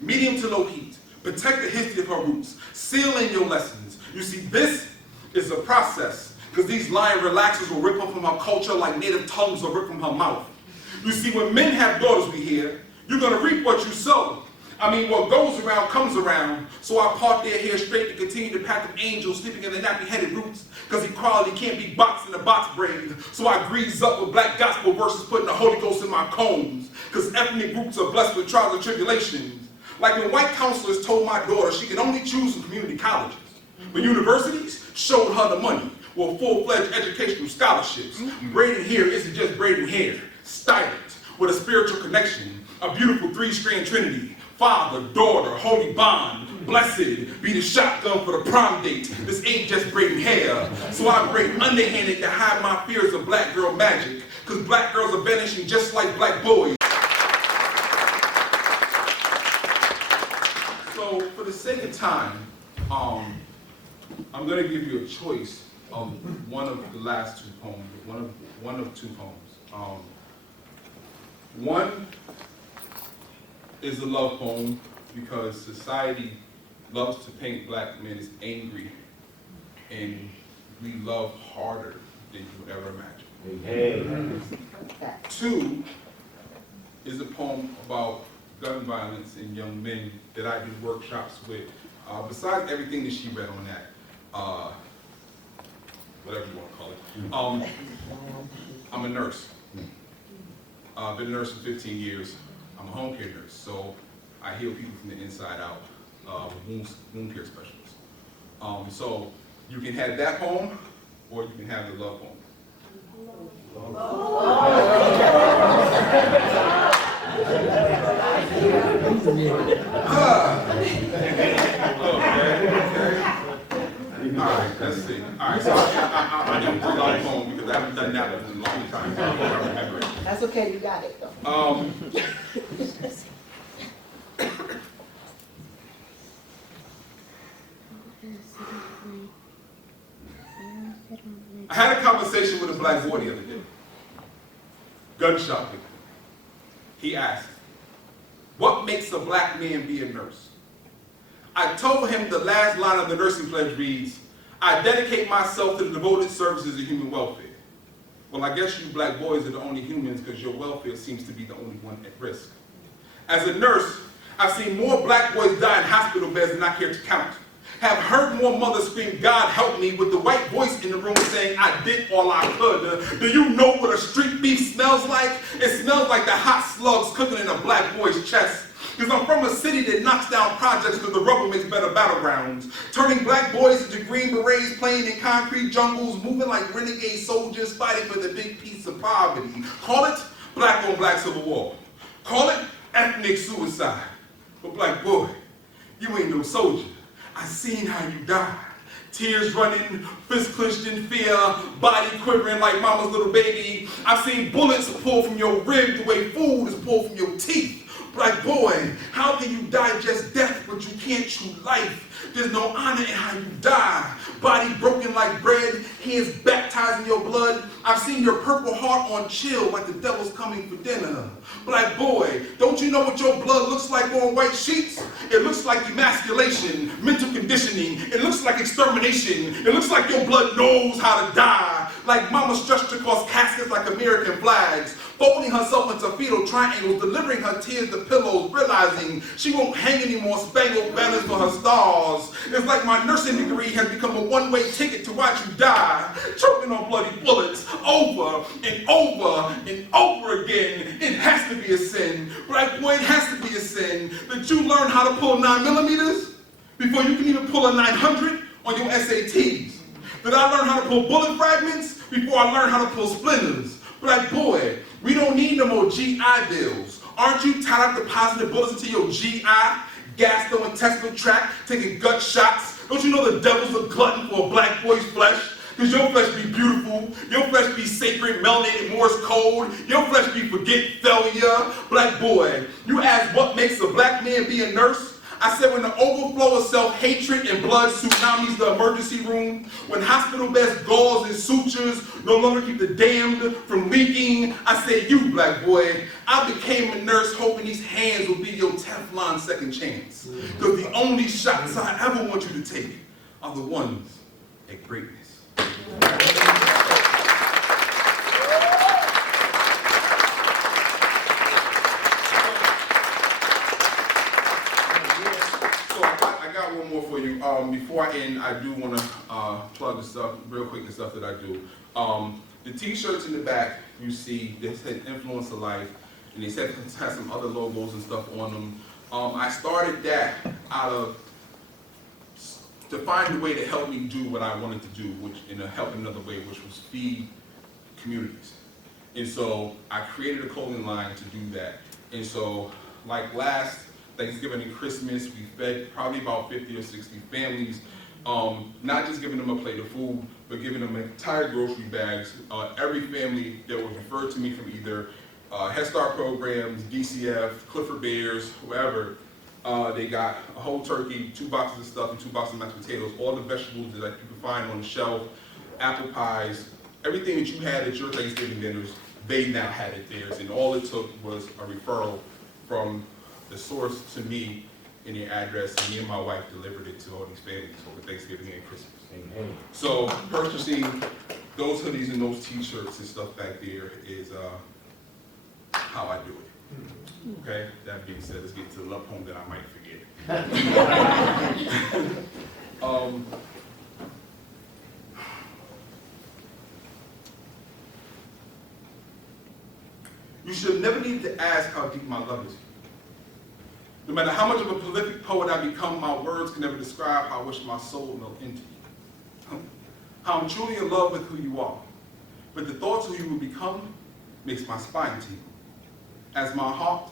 Medium to low heat. Protect the history of her roots. Seal in your lessons. You see, this is a process, because these lying relaxers will rip up from her culture like native tongues will rip from her mouth. You see, when men have daughters, we hear, you're going to reap what you sow. I mean, what goes around comes around, so I part their hair straight to continue the path of angels sleeping in the nappy-headed roots, because equality can't be boxed in a box braid. So I grease up with black gospel verses, putting the Holy Ghost in my combs, because ethnic groups are blessed with trials and tribulations. Like when white counselors told my daughter she could only choose from community colleges, but universities showed her the money, with full-fledged educational scholarships. Braiding hair isn't just braiding hair, styled with a spiritual connection, a beautiful three-strand trinity. Father, daughter, holy bond, blessed be the shotgun for the prom date. This ain't just braiding hair. So I braid underhanded to hide my fears of black girl magic, because black girls are vanishing just like black boys. So for the sake of time, I'm gonna give you a choice of one of the last two poems, one of two poems. One is a love poem because society loves to paint black men as angry, and we love harder than you would ever imagine. Two is a poem about gun violence in young men that I do workshops with. Besides everything that she read on that, whatever you want to call it, I'm a nurse. I've been a nurse for 15 years. I'm a home care nurse, so I heal people from the inside out, wound care specialist. So you can have that poem, or you can have the love poem. All right, let's see. All right, so I do the love poem because I haven't done that one in a long time, so I remember it. That's okay, you got it though. I had a conversation with a black boy the other day. Gunshot victim. He asked, what makes a black man be a nurse? I told him the last line of the nursing pledge reads, I dedicate myself to the devoted services of human welfare. Well, I guess you black boys are the only humans because your welfare seems to be the only one at risk. As a nurse, I've seen more black boys die in hospital beds than I care to count. Have heard more mothers scream, God help me, with the white voice in the room saying, I did all I could. Do you know what a street beef smells like? It smells like the hot slugs cooking in a black boy's chest. Because I'm from a city that knocks down projects because the rubber makes better battlegrounds. Turning black boys into green berets, playing in concrete jungles, moving like renegade soldiers, fighting for the big piece of poverty. Call it black on black civil war. Call it ethnic suicide. But black boy, you ain't no soldier. I seen how you died. Tears running, fists clenched in fear, body quivering like mama's little baby. I've seen bullets pulled from your rib the way food is pulled from your teeth. Black boy, how can you digest death but you can't chew life? There's no honor in how you die. Body broken like bread, hands baptized in your blood. I've seen your purple heart on chill like the devil's coming for dinner. Black boy, don't you know what your blood looks like on white sheets? It looks like emasculation, mental conditioning. It looks like extermination. It looks like your blood knows how to die. Like mama stretched across caskets like American flags, folding herself into fetal triangles, delivering her tears to pillows, realizing she won't hang any more spangled banners for her stars. It's like my nursing degree has become a one-way ticket to watch you die, choking on bloody bullets over and over and over again. It has to be a sin. Black boy, it has to be a sin that you learn how to pull 9mm before you can even pull a 900 on your SATs. That I learned how to pull bullet fragments before I learned how to pull splinters. Black boy, we don't need no more GI bills. Aren't you tired of depositing bullets into your GI, gastrointestinal tract, taking gut shots? Don't you know the devil's a glutton for a black boy's flesh? Because your flesh be beautiful, your flesh be sacred, melanated Morse code, your flesh be forget failure. Black boy, you ask what makes a black man be a nurse? I said when the overflow of self-hatred and blood tsunamis the emergency room, when hospital beds, gauze and sutures no longer keep the damned from leaking, I said you, black boy, I became a nurse hoping these hands will be your Teflon second chance. Because the only shots I ever want you to take are the ones at greatness. So I got one more for you. Before I end, I do want to plug the stuff real quick, the stuff that I do. The t-shirts in the back, you see, they say Influence of Life, and they said it has some other logos and stuff on them. I started that out of to find a way to help me do what I wanted to do, which in help another way, which was feed communities. And so I created a clothing line to do that. And so, like last Thanksgiving and Christmas, we fed probably about 50 or 60 families, not just giving them a plate of food, but giving them entire grocery bags. Every family that was referred to me from either Head Start programs, DCF, Clifford Bears, whoever, they got a whole turkey, 2 boxes of stuff, and 2 boxes of mashed potatoes, all the vegetables that you can find on the shelf, apple pies, everything that you had at your Thanksgiving dinners, they now had it theirs. And all it took was a referral from the source to me and your address, and me and my wife delivered it to all these families over Thanksgiving and Christmas. Amen. So purchasing those hoodies and those t-shirts and stuff back there is how I do it. Okay, that being said, let's get to the love poem that I might forget. You should never need to ask how deep my love is. No matter how much of a prolific poet I become, my words can never describe how I wish my soul melt into you. How I'm truly in love with who you are. But the thoughts of who you will become makes my spine tingle. As my heart,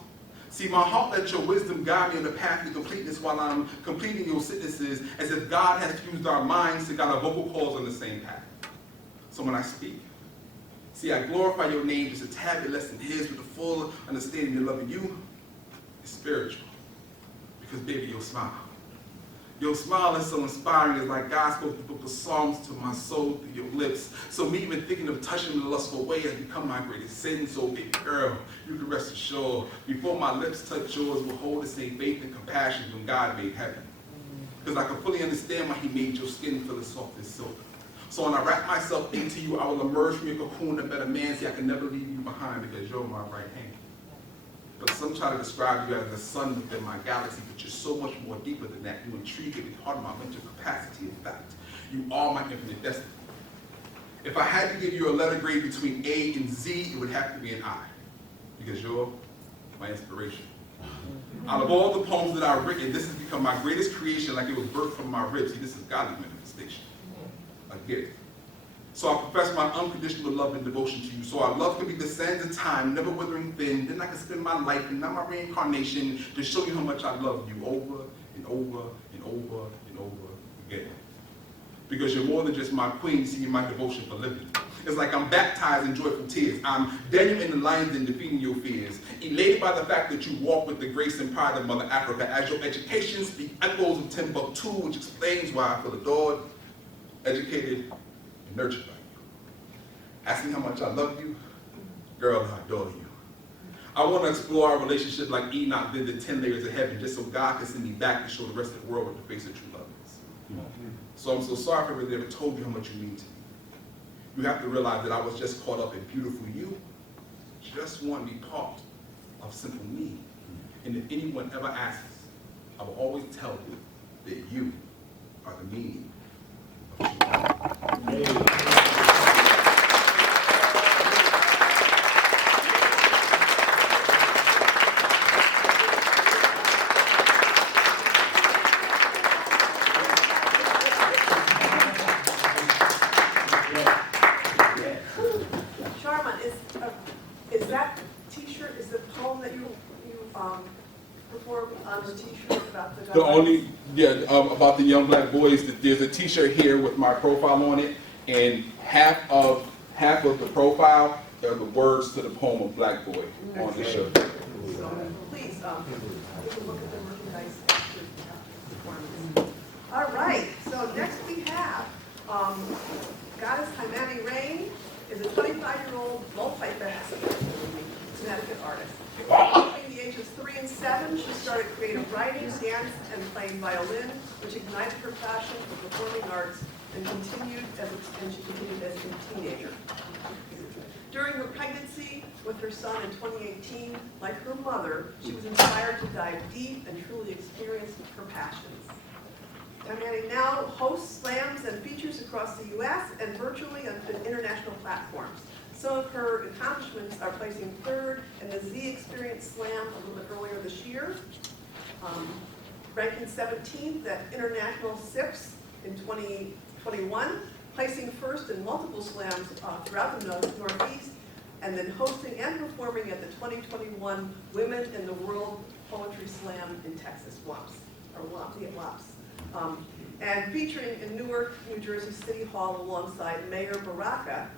see my heart let your wisdom guide me on the path to completeness while I'm completing your sentences, as if God has fused our minds to guide our vocal cords on the same path. So when I speak, see I glorify your name just a tad bit less than his, with the full understanding that loving you is spiritual. Because baby, your smile is so inspiring. It's like God spoke the book of Psalms to my soul through your lips. So me even thinking of touching in a lustful way has become my greatest sin. So baby girl, you can rest assured, before my lips touch yours, will hold the same faith and compassion when God made heaven. Because I can fully understand why he made your skin feel as soft as silk. So when I wrap myself into you, I will emerge from your cocoon a better man. See, I can never leave you behind because you're my right hand. But some try to describe you as the sun within my galaxy, but you're so much more deeper than that. You intrigue me with part of my mental capacity. In fact, you are my infinite destiny. If I had to give you a letter grade between A and Z, it would have to be an I, because you're my inspiration. Out of all the poems that I've written, this has become my greatest creation, like it was birthed from my ribs. See, this is godly manifestation, a gift. So I profess my unconditional love and devotion to you. So our love can be the sands of time, never withering thin. Then I can spend my life and not my reincarnation to show you how much I love you over and over and over and over again. Because you're more than just my queen, see my devotion for living. It's like I'm baptized in joyful tears. I'm Daniel in the lion's den defeating your fears. Elated by the fact that you walk with the grace and pride of Mother Africa. As your education speaks echoes of Timbuktu, which explains why I feel adored, educated, and nurtured by you. Ask me how much I love you, girl, I adore you. I want to explore our relationship like Enoch did the 10 layers of heaven, just so God can send me back to show the rest of the world what the face of true love is. So I'm so sorry if I really never told you how much you mean to me. You have to realize that I was just caught up in beautiful you, just want to be part of simple me. And if anyone ever asks, I will always tell them that you are the meaning of true love. Sharmont, is that t-shirt, is the poem that you performed on the t-shirt about the About the young black boys, there's a t-shirt here with my profile on it, and half of the profile are the words to the poem of Black Boy on the shirt. So please, take a look at the merchandise after the performance. All right, so next we have Goddess Tymani Rain is a 25-year-old multifaceted Connecticut artist. the ages 3 and 7, she started creative writing, dance, and playing violin, which ignited her passion for performing arts and she continued as a teenager. During her pregnancy with her son in 2018, like her mother, she was inspired to dive deep and truly experience her passions. Tymani now hosts slams and features across the U.S. and virtually on international platforms. Some of her accomplishments are placing 3rd in the Z Experience Slam a little bit earlier this year, ranking 17th at International SIPS in 2021, placing 1st in multiple slams throughout the Northeast, and then hosting and performing at the 2021 Women in the World Poetry Slam in Texas, WAPS. And featuring in Newark, New Jersey City Hall alongside Mayor Baraka,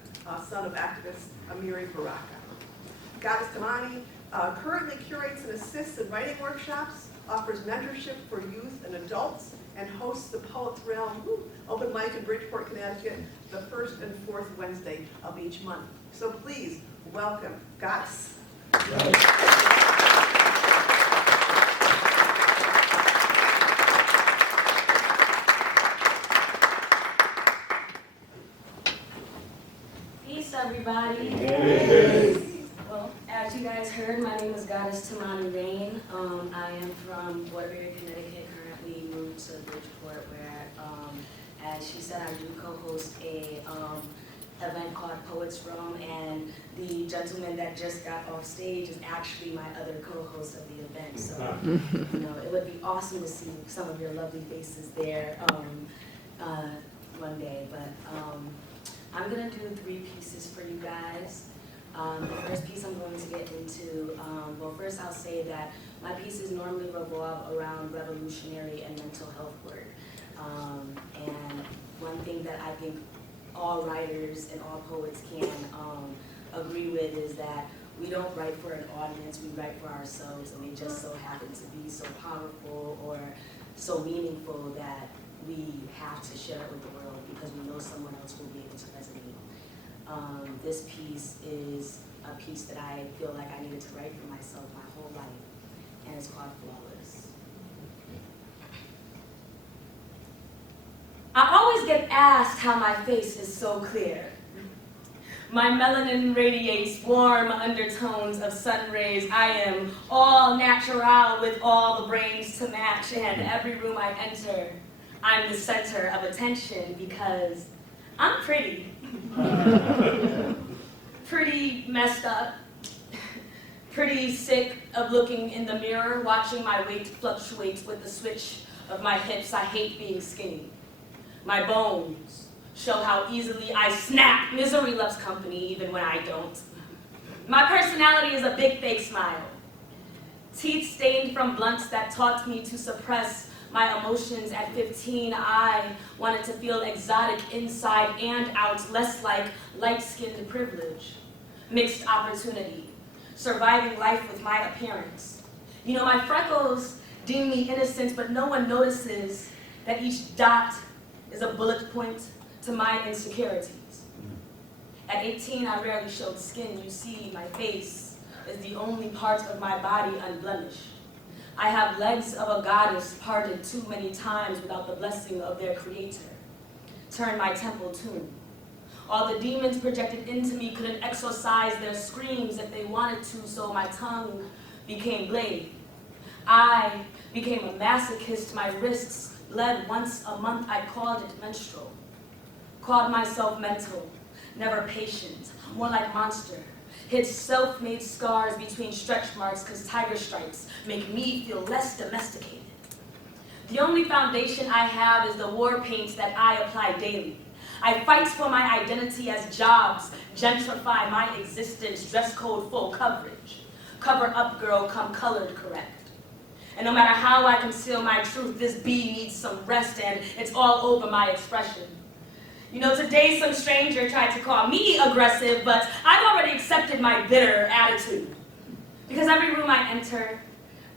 son of activist Amiri Baraka. Goddess Tymani currently curates and assists in writing workshops, offers mentorship for youth and adults, and hosts the Poetz Realm Open Mic in Bridgeport, Connecticut, the 1st and 4th Wednesday of each month. So please welcome Goddess. Peace, everybody. Yes. Well, as you guys heard, my name is Goddess Tymani Rain. I am from Waterbury, Connecticut. Currently moved to Bridgeport, where, as she said, I do co-host a event called Poetz Realm, and the gentleman that just got off stage is actually my other co-host of the event. So, you know, it would be awesome to see some of your lovely faces there one day. But I'm gonna do 3 pieces for you guys. The first piece I'm going to get into, well, first I'll say that my pieces normally revolve around revolutionary and mental health work. And one thing that I think all writers and all poets can agree with is that we don't write for an audience, we write for ourselves, and they just so happen to be so powerful or so meaningful that we have to share it with the world because we know someone else will be able to resonate. This piece is a piece that I feel like I needed to write for myself my whole life, and it's called Flawless. I always get asked how my face is so clear. My melanin radiates warm undertones of sun rays. I am all natural with all the brains to match, and every room I enter, I'm the center of attention because I'm pretty. Pretty messed up. Pretty sick of looking in the mirror, watching my weight fluctuate with the switch of my hips. I hate being skinny. My bones show how easily I snap. Misery loves company even when I don't. My personality is a big fake smile. Teeth stained from blunts that taught me to suppress my emotions at 15. I wanted to feel exotic inside and out, less like light-skinned privilege, mixed opportunity, surviving life with my appearance. You know, my freckles deem me innocent, but no one notices that each dot is a bullet point to my insecurities. At 18, I rarely showed skin. You see, my face is the only part of my body unblemished. I have legs of a goddess parted too many times without the blessing of their creator. Turn my temple tomb. All the demons projected into me couldn't exorcise their screams if they wanted to, so my tongue became blade. I became a masochist. My wrists bled once a month. I called it menstrual. Called myself mental, never patient, more like monster. Hid self-made scars between stretch marks because tiger stripes make me feel less domesticated. The only foundation I have is the war paint that I apply daily. I fight for my identity as jobs gentrify my existence, dress code full coverage. Cover up, girl, come colored correct. And no matter how I conceal my truth, this bee needs some rest and it's all over my expression. You know, today some stranger tried to call me aggressive, but I've already accepted my bitter attitude. Because every room I enter,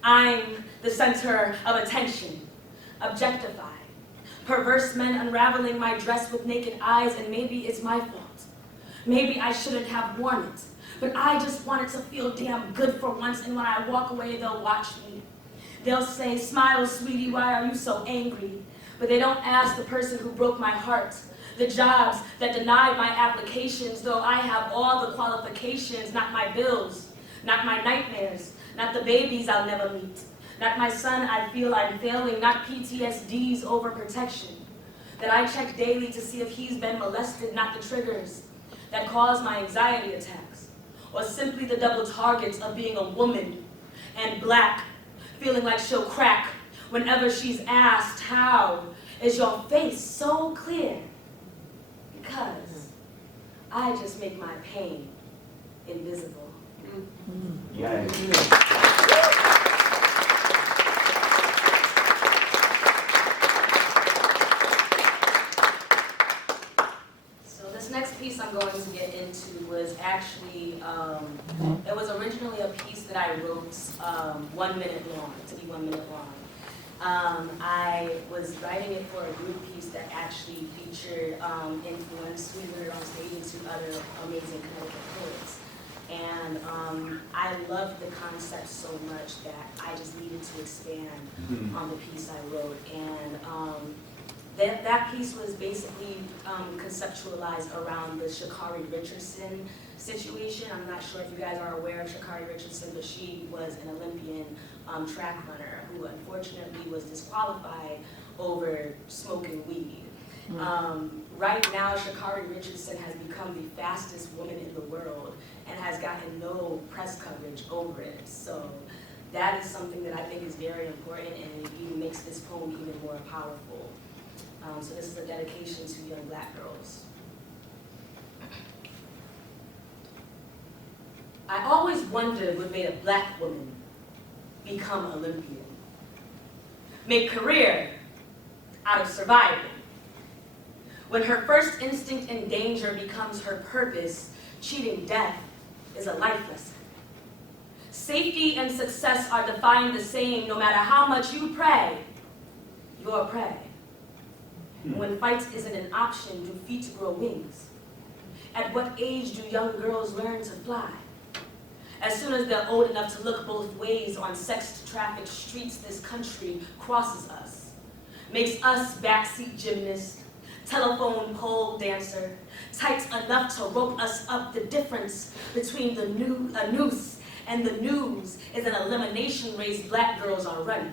I'm the center of attention, objectified. Perverse men unraveling my dress with naked eyes, and maybe it's my fault. Maybe I shouldn't have worn it. But I just wanted to feel damn good for once, and when I walk away, they'll watch me. They'll say, smile, sweetie, why are you so angry? But they don't ask the person who broke my heart, the jobs that denied my applications, though I have all the qualifications, not my bills, not my nightmares, not the babies I'll never meet, not my son I feel I'm failing, not PTSD's overprotection, that I check daily to see if he's been molested, not the triggers that cause my anxiety attacks, or simply the double targets of being a woman and black, feeling like she'll crack whenever she's asked, how is your face so clear? Because I just make my pain invisible. So this next piece I'm going to get into was actually, it was originally a piece that I wrote 1 minute long, to be 1 minute long. I was writing it for a group piece that actually featured influence. We were on stage with 2 other amazing Connecticut poets. And I loved the concept so much that I just needed to expand on the piece I wrote. And that piece was basically conceptualized around the Sha'Carri Richardson situation. I'm not sure if you guys are aware of Sha'Carri Richardson, but she was an Olympian track runner who unfortunately was disqualified over smoking weed. Right now, Sha'Carri Richardson has become the fastest woman in the world and has gotten no press coverage over it. So that is something that I think is very important, and it even makes this poem even more powerful. So this is a dedication to young black girls. I always wondered what made a black woman become Olympian. Make career out of surviving. When her first instinct in danger becomes her purpose, cheating death is a life lesson. Safety and success are defined the same no matter how much you pray, you're prey. When fight isn't an option, do feet grow wings? At what age do young girls learn to fly? As soon as they're old enough to look both ways on sex-trafficked streets, this country crosses us, makes us backseat gymnasts, telephone pole dancer, tight enough to rope us up. The difference between a noose and the news is an elimination race black girls are running.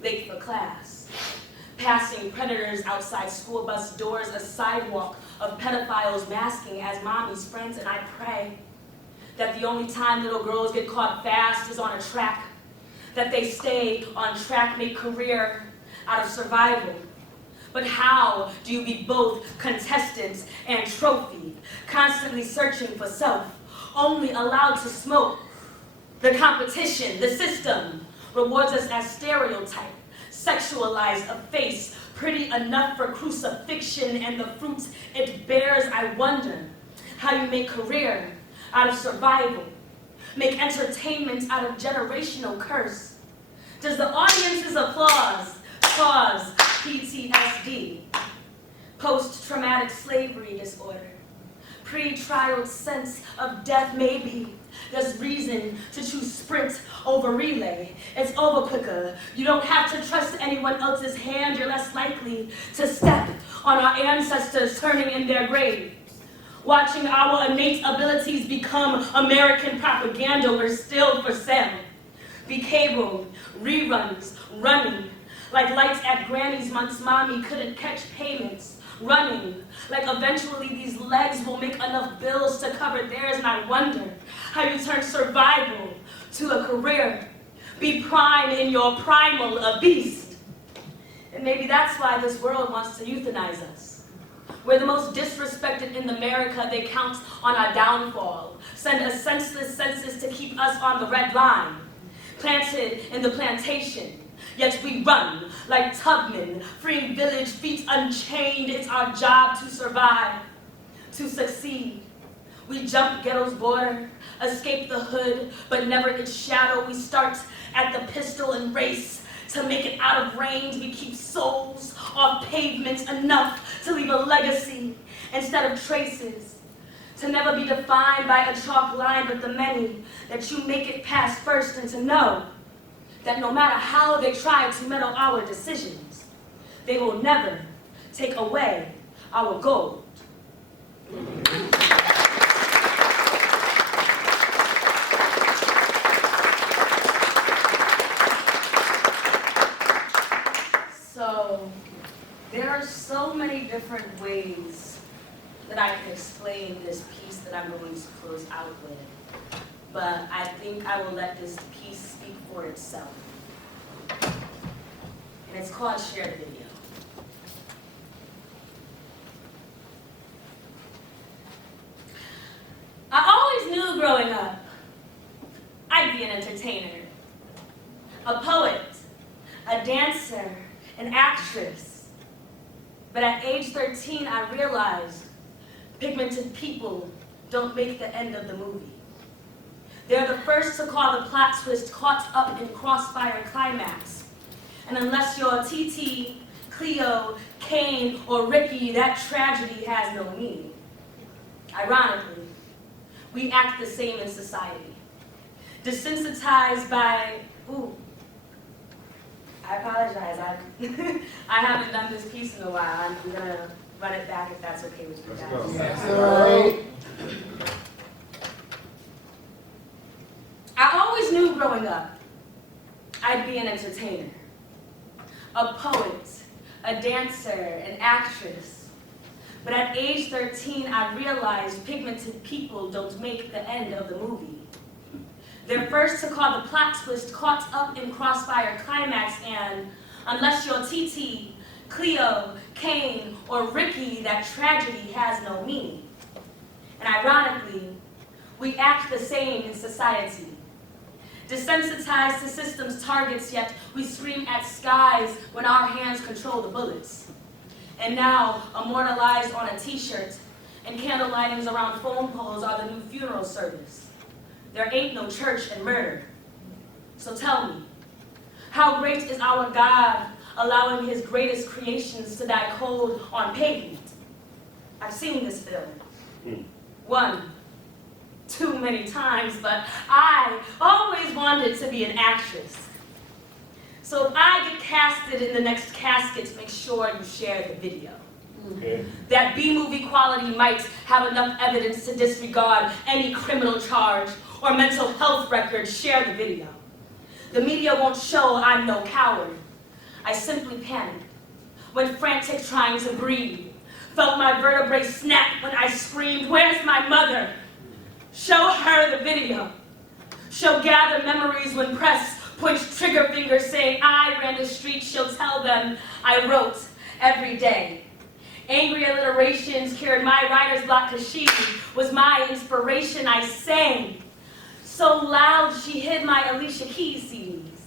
Late for class, passing predators outside school bus doors, a sidewalk of pedophiles masking as mommy's friends, and I pray that the only time little girls get caught fast is on a track, that they stay on track, make career out of survival. But how do you be both contestants and trophy, constantly searching for self, only allowed to smoke? The competition, the system, rewards us as stereotype, sexualized a face, pretty enough for crucifixion and the fruits it bears. I wonder how you make career out of survival, make entertainment out of generational curse. Does the audience's applause cause PTSD, post-traumatic slavery disorder, pre-trial sense of death? Maybe there's reason to choose sprint over relay. It's over quicker. You don't have to trust anyone else's hand. You're less likely to step on our ancestors turning in their grave. Watching our innate abilities become American propaganda, we're still for sale. Be cabled, reruns, running, like lights at Granny's month's mommy couldn't catch payments, running, like eventually these legs will make enough bills to cover theirs, and I wonder how you turn survival to a career. Be prime in your primal, a beast. And maybe that's why this world wants to euthanize us. We're the most disrespected in America. They count on our downfall. Send a senseless census to keep us on the red line. Planted in the plantation, yet we run like Tubman, freeing village, feet unchained. It's our job to survive, to succeed. We jump ghetto's border, escape the hood, but never its shadow. We start at the pistol and race to make it out of range. We keep souls off pavement enough to leave a legacy instead of traces. To never be defined by a chalk line, but the many that you make it past first, and to know that no matter how they try to meddle our decisions, they will never take away our gold. So, there are so many different ways that I can explain this piece that I'm going to close out with. But I think I will let this piece speak for itself. And it's called Share the Video. I always knew growing up I'd be an entertainer, a poet, a dancer, an actress. But at age 13, I realized pigmented people don't make the end of the movie. They're the first to call the plot twist caught up in crossfire climax. And unless you're TT, Cleo, Kane, or Ricky, that tragedy has no meaning. Ironically, we act the same in society. Desensitized by, I apologize, I haven't done this piece in a while. I'm gonna run it back if that's okay with you guys. That's all right. I always knew growing up I'd be an entertainer, a poet, a dancer, an actress. But at age 13, I realized pigmented people don't make the end of the movie. They're first to call the plot twist caught up in crossfire climax, and unless you're TT, Cleo, Kane, or Ricky, that tragedy has no meaning. And ironically, we act the same in society. Desensitized to system's targets, yet we scream at skies when our hands control the bullets. And now, immortalized on a t-shirt, and candle lightings around phone poles are the new funeral service. There ain't no church in murder. So tell me, how great is our God allowing his greatest creations to die cold on pavement? I've seen this film. One, too many times, but I always wanted to be an actress. So if I get casted in the next casket, make sure you share the video. Okay. That B-movie quality might have enough evidence to disregard any criminal charge or mental health record. Share the video. The media won't show I'm no coward. I simply panicked when frantic trying to breathe. Felt my vertebrae snap when I screamed, "Where's my mother?" Show her the video. She'll gather memories when press points trigger fingers saying I ran the streets. She'll tell them I wrote every day. Angry alliterations cured my writer's block because she was my inspiration. I sang so loud she hid my Alicia Keys CDs.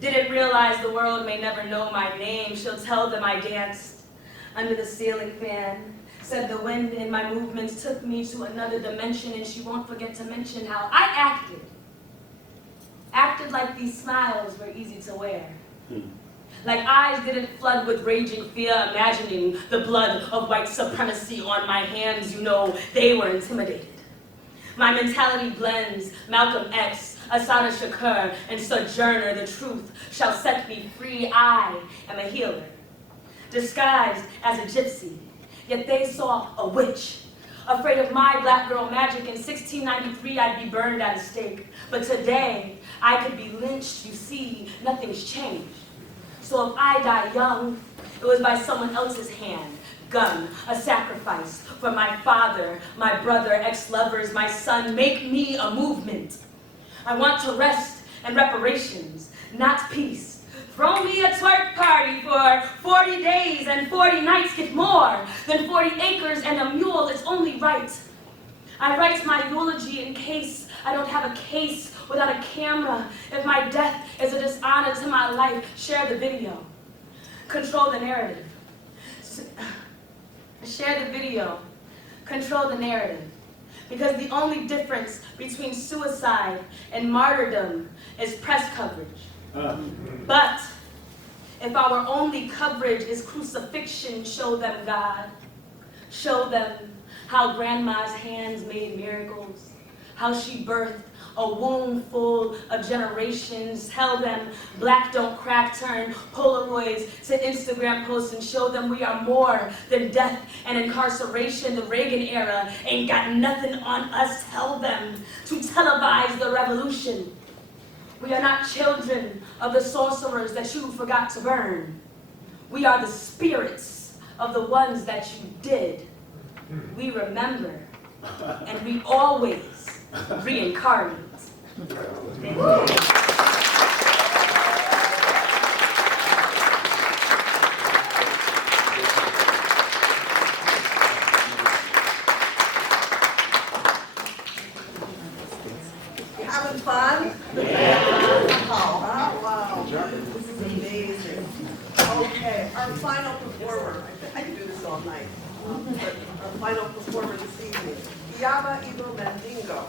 Didn't realize the world may never know my name. She'll tell them I danced under the ceiling fan. Said the wind in my movements took me to another dimension, and she won't forget to mention how I acted. Acted like these smiles were easy to wear. Like eyes didn't flood with raging fear, imagining the blood of white supremacy on my hands. You know, they were intimidated. My mentality blends Malcolm X, Asada Shakur, and Sojourner. The truth shall set me free. I am a healer, disguised as a gypsy. Yet they saw a witch. Afraid of my black girl magic, in 1693 I'd be burned at a stake. But today, I could be lynched. You see, nothing's changed. So if I die young, it was by someone else's hand. Gun, a sacrifice for my father, my brother, ex-lovers, my son. Make me a movement. I want to rest and reparations, not peace. Throw me a twerk party for 40 days and 40 nights. Get more than 40 acres and a mule. It's only right. I write my eulogy in case I don't have a case without a camera. If my death is a dishonor to my life, share the video. Control the narrative. Share the video. Control the narrative. Because the only difference between suicide and martyrdom is press coverage. But if our only coverage is crucifixion, show them God. Show them how grandma's hands made miracles, how she birthed a womb full of generations. Tell them black don't crack, turn Polaroids to Instagram posts and show them we are more than death and incarceration. The Reagan era ain't got nothing on us. Tell them to televise the revolution. We are not children of the sorcerers that you forgot to burn. We are the spirits of the ones that you did. We remember, and we always reincarnate. You having fun? Oh, wow. This is amazing. Okay, our final performer. I can do this all night. But our final performer this evening, Iyaba Ibo Mangingo,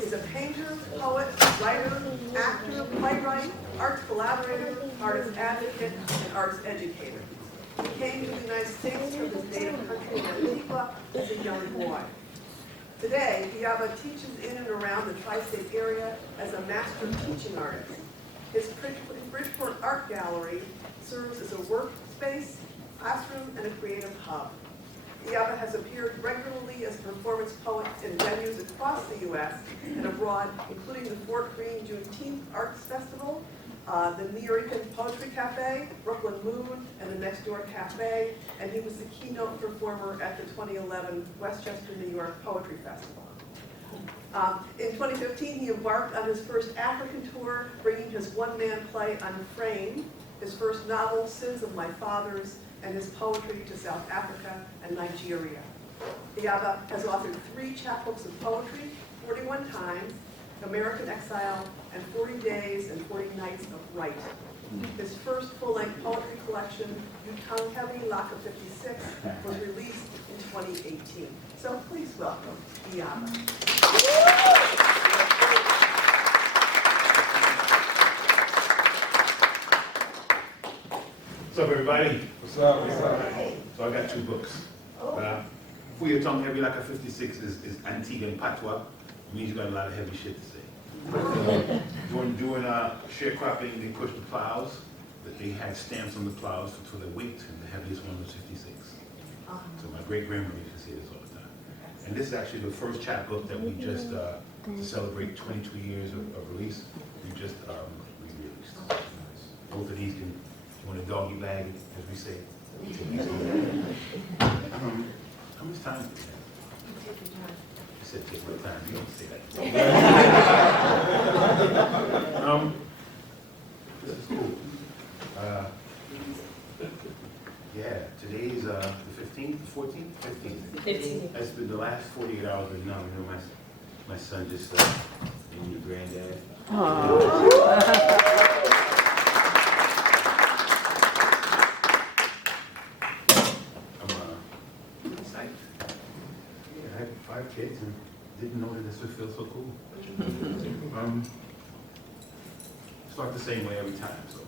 is a painter, poet, writer, actor, playwright, arts collaborator, artist advocate, and arts educator. He came to the United States from his native country of Antigua as a young boy. Today, Iyaba teaches in and around the tri-state area as a master teaching artist. His Bridgeport Art Gallery serves as a workspace, classroom, and a creative hub. Iyaba has appeared regularly as a performance poet in venues across the U.S. and abroad, including the Fort Greene Juneteenth Arts Festival, the Amerikkkan Poetry Cafe, Brooklyn Moon, and the Next Door Cafe, and he was the keynote performer at the 2011 Westchester, New York Poetry Festival. In 2015, he embarked on his first African tour, bringing his one-man play Unframed, his first novel, Sins of My Fathers, and his poetry to South Africa and Nigeria. Iyaba has authored 3 chapbooks of poetry, 41 times, Amerikkkan Exile, and 40 Days and 40 Nights of Writing. His first full-length poetry collection, Tongue Heavy Lakka 56, was released in 2018. So please welcome Iyaba. What's up, everybody? What's up? What's up? So I got 2 books. For your Tongue Heavy Lakka 56 is antique and patois. It means you got a lot of heavy shit to say. During sharecropping, they pushed the plows. But they had stamps on the plows for the weight, and the heaviest one was 56. So my great-grandmother used to say this all the time. And this is actually the first chapbook that we just, to celebrate 22 years of release, we just re-released. Both of these can, you want a doggy bag, as we say. How much time do you have? I said take my time, you don't say that. This is cool. Yeah, today's the 15th, 14th, 15th. 15. That's been the last 48 hours of now. You know, my son just named your granddad. I'm psyched. Yeah, I have 5 kids and didn't know that this would feel so cool. Start the same way every time, so.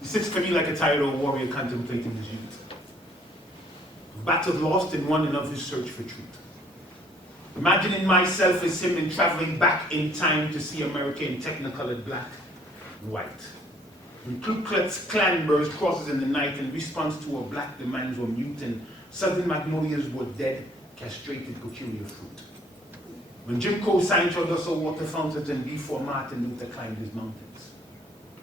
He sits to me like a tired old warrior contemplating his youth. Battled, lost, and won in of his search for truth. Imagining myself as him and traveling back in time to see America in technicolored black and white. When Ku Klux Klan birds crosses in the night in response to our black demands were mute and southern magnolias were dead, castrated peculiar fruit. When Jim Crow signed for us water fountains and before Martin Luther climbed his mountains.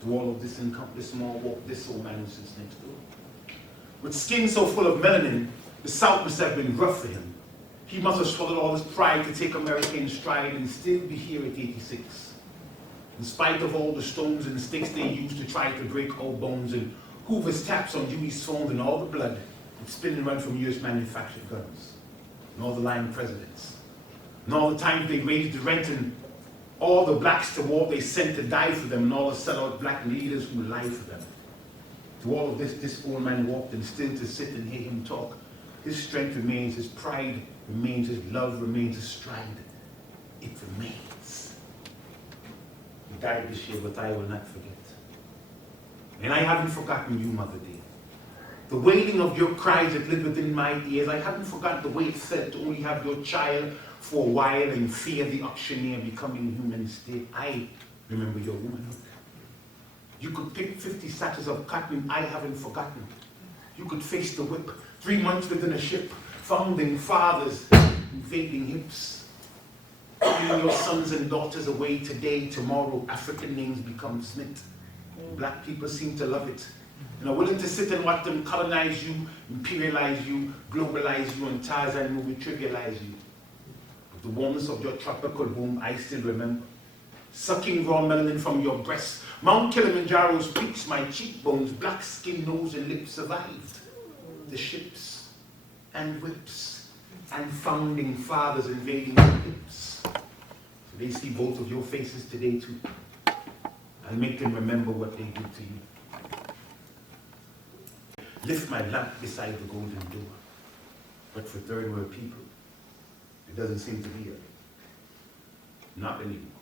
To all of this encompass small walk, this old man sits next door. With skin so full of melanin, the South must have been rough for him. He must have swallowed all his pride to take America in stride and still be here at 86. In spite of all the stones and sticks they used to try to break old bones and Hoover's taps on Jimmy's phones and all the blood that spin and run from US manufactured guns. And all the lying presidents. And all the times they raised the rent and all the blacks to war they sent to die for them and all the sellout black leaders who lied for them. To all of this old man walked and still to sit and hear him talk. His strength remains, his pride remains, his love remains, his stride, it remains. died this year, but I will not forget. And I haven't forgotten you, Mother dear. The wailing of your cries that lived within my ears, I haven't forgotten the way it felt to only have your child for a while and fear the auctioneer becoming human instead. I remember your womanhood. You could pick 50 sachets of cotton, I haven't forgotten. You could face the whip, 3 months within a ship, founding fathers, invading hips. Pulling your sons and daughters away today, tomorrow, African names become Smith. Black people seem to love it. And are willing to sit and watch them colonize you, imperialize you, globalize you, and Tarzan movie trivialize you. But the warmness of your tropical home, I still remember. Sucking raw melanin from your breasts. Mount Kilimanjaro's peaks, my cheekbones, black skin, nose, and lips survived. The ships and whips and founding fathers invading your hips. So they see both of your faces today too. And make them remember what they did to you. Lift my lamp beside the golden door. But for third world people, it doesn't seem to be a, not anymore.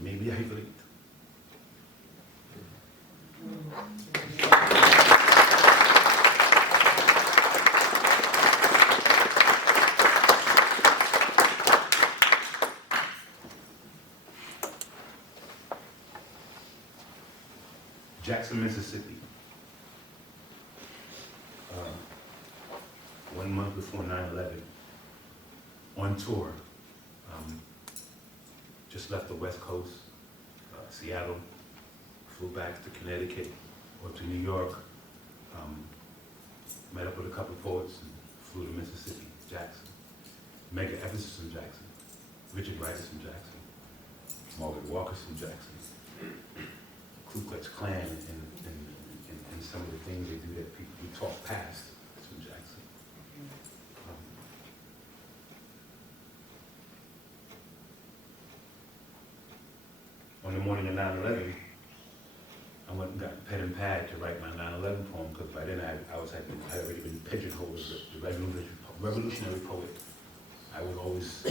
Maybe I blinked. Jackson, Mississippi. 1 month before 9/11, on tour. Just left the West Coast, Seattle, flew back to Connecticut or to New York, met up with a couple of poets and flew to Mississippi, Jackson. Medgar Evers from Jackson, Richard Wright is from Jackson, Margaret Walker's from Jackson, Ku Klux Klan and some of the things they do that people we talk past is from Jackson. On the morning of 9/11, I went and got a pen and pad to write my 9/11 poem, because by then I had already been pigeonholed as the revolutionary poet. I would always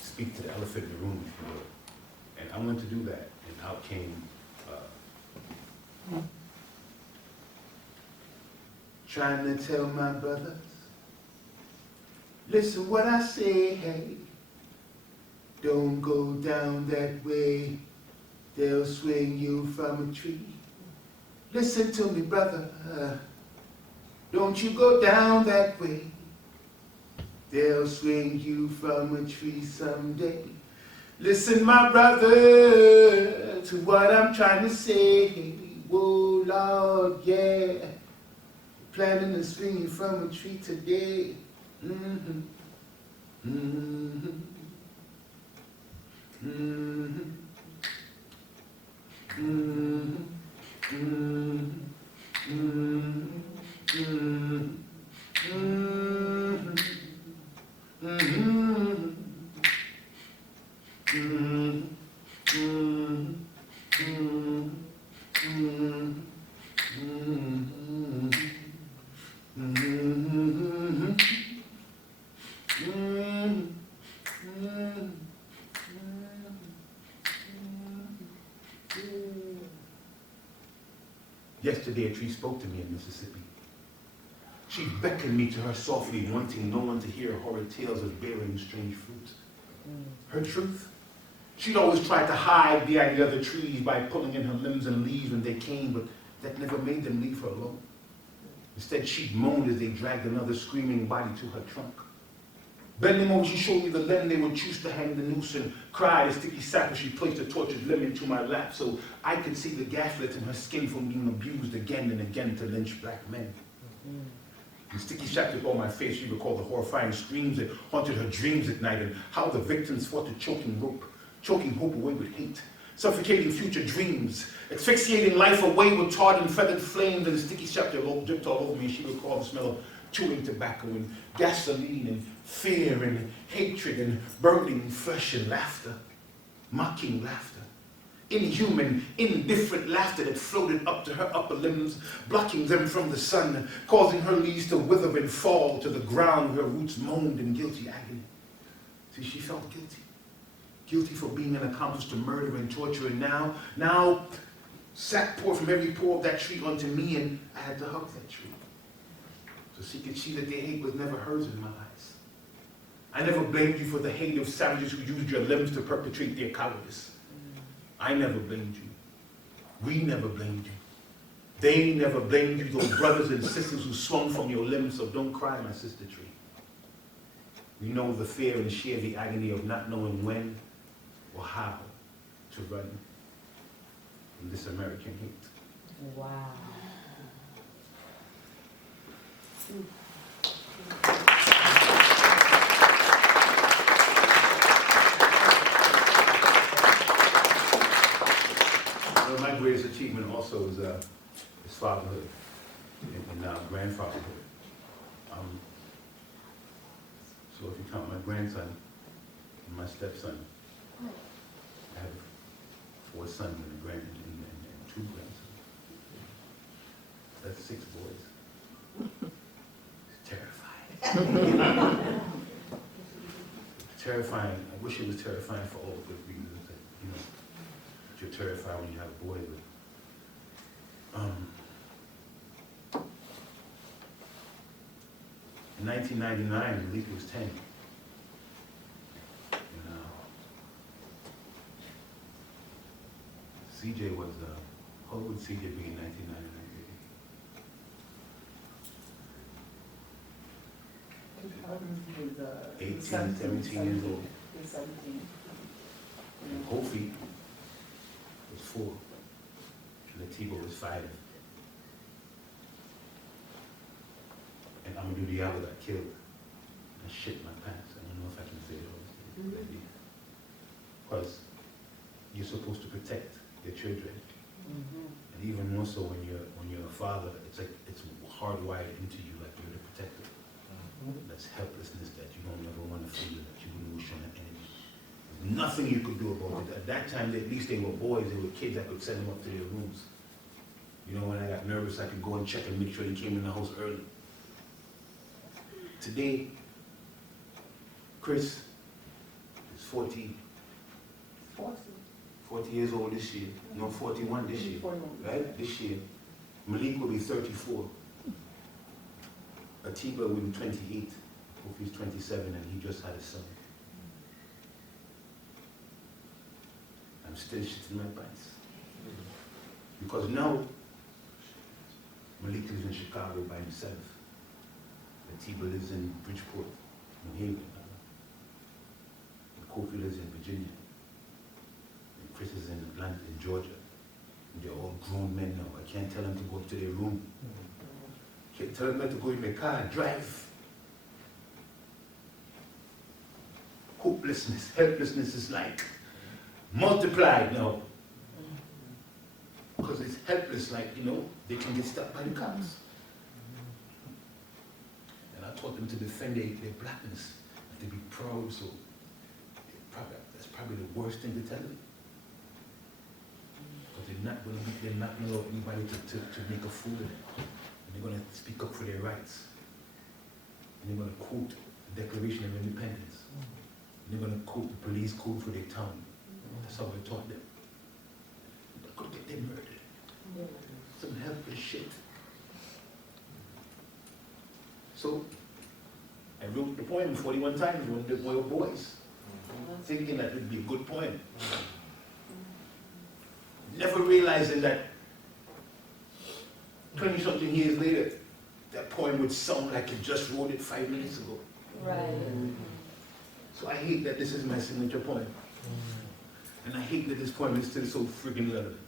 speak to the elephant in the room, if you will. And I went to do that, and out came trying to tell my brothers, listen what I say, hey, don't go down that way, they'll swing you from a tree. Listen to me, brother, don't you go down that way, they'll swing you from a tree someday. Listen, my brother, to what I'm trying to say, whoa, Lord, yeah, planning to swing you from a tree today. Mm-hmm. Mm-hmm. Mm-hmm. Mm-hmm. Mm-hmm. Mm-hmm. Yesterday, a tree spoke to me in Mississippi. She beckoned me to her softly, wanting no one to hear horrid tales of bearing strange fruit. Her truth? She'd always tried to hide behind the other trees by pulling in her limbs and leaves when they came, but that never made them leave her alone. Instead, she'd moaned as they dragged another screaming body to her trunk. Bending over, she showed me the limb they would choose to hang the noose and cried a sticky sack as she placed a tortured limb into my lap so I could see the gaslit in her skin from being abused again and again to lynch black men. And sticky shackles on my face, she recalled the horrifying screams that haunted her dreams at night and how the victims fought the choking hope away with hate, suffocating future dreams, asphyxiating life away with tarred and feathered flames, and the sticky shackle dripped all over me. She recalled the smell of chewing tobacco and gasoline and fear and hatred and burning flesh and laughter, mocking laughter, inhuman, indifferent laughter that floated up to her upper limbs, blocking them from the sun, causing her leaves to wither and fall to the ground where her roots moaned in guilty agony. See, she felt guilty guilty for being an accomplice to murder and torture, and now, sap poured from every pore of that tree onto me, and I had to hug that tree. So she could see that their hate was never hers in my eyes. I never blamed you for the hate of savages who used your limbs to perpetrate their cowardice. I never blamed you. We never blamed you. They never blamed you, those brothers and sisters who swung from your limbs, so don't cry, my sister tree. We know the fear and share the agony of not knowing when or how to run from this American hate. Wow. One of my greatest achievement also is fatherhood and grandfatherhood. So if you count my grandson and my stepson, I have 4 sons and and 2 grandsons. That's 6 boys. It's terrifying. Terrifying. I wish it was terrifying for all good reasons. That, you know, you're terrified when you have a boy, but in 1999, Malik was 10. And CJ was, how old would CJ be in 1999? 18, 17 years old. 17. And Kofi was 4. And Latiba was 5. And Amadou Diallo got killed. I shit my pants. I don't know if I can say it all. Maybe. Because you're supposed to protect your children. And even more so when you're a father, it's like it's hardwired into you, like you're the protector. That's helplessness that you don't ever want to feel, that you wouldn't wish on an enemy. There's nothing you could do about it. At that time, at least they were boys, they were kids. I could send them up to their rooms. You know, when I got nervous, I could go and check and make sure they came in the house early. Today, Chris is 14. 40 years old this year. No, 41 this year. Right? This year. Malik will be 34. Atiba will be 28. Kofi's 27 and he just had a son. I'm still shitting my pants. Because now, Malik lives in Chicago by himself. Atiba lives in Bridgeport, New Haven. And Kofi lives in Virginia. And Chris is in Atlanta, in Georgia. And they're all grown men now. I can't tell them to go to their room. I can't tell them not to go in their car and drive. Hopelessness, helplessness is like multiplied now. Because it's helpless, like, you know, they can get stuck by the cops. And I taught them to defend their blackness, and to be proud, so that's probably the worst thing to tell them. Because they're not going to allow anybody to make a fool of them. And they're going to speak up for their rights. And they're going to quote the Declaration of Independence. And they're going to quote the police code for their town. That's how I taught them. I could get them murdered. Some helpless shit. So, I wrote the poem 41 times when we were boys, thinking that it would be a good poem. Never realizing that 20-something years later, that poem would sound like you just wrote it 5 minutes ago. Right. So I hate that this is my signature poem. And I hate that this poem is still so freaking relevant.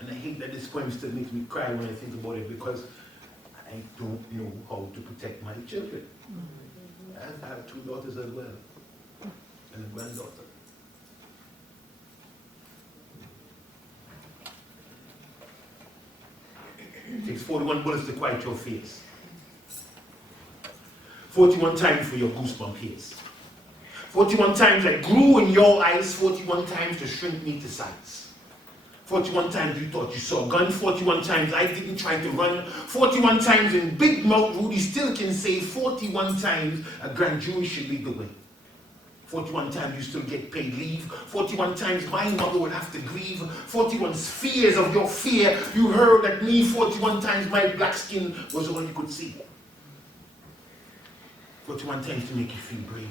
And I hate that this poem still makes me cry when I think about it, because I don't know how to protect my children. I have 2 daughters as well, and a granddaughter. It takes 41 bullets to quiet your fears. 41 times for your goosebump hairs. 41 times I grew in your eyes, 41 times to shrink me to size. 41 times you thought you saw a gun, 41 times I didn't try to run, 41 times in Big Mouth Rudy still can say 41 times a grand jury should lead the way. 41 times you still get paid leave. 41 times my mother would have to grieve. 41 spheres of your fear you hurled at me. 41 times my black skin was all you could see. 41 times to make you feel brave.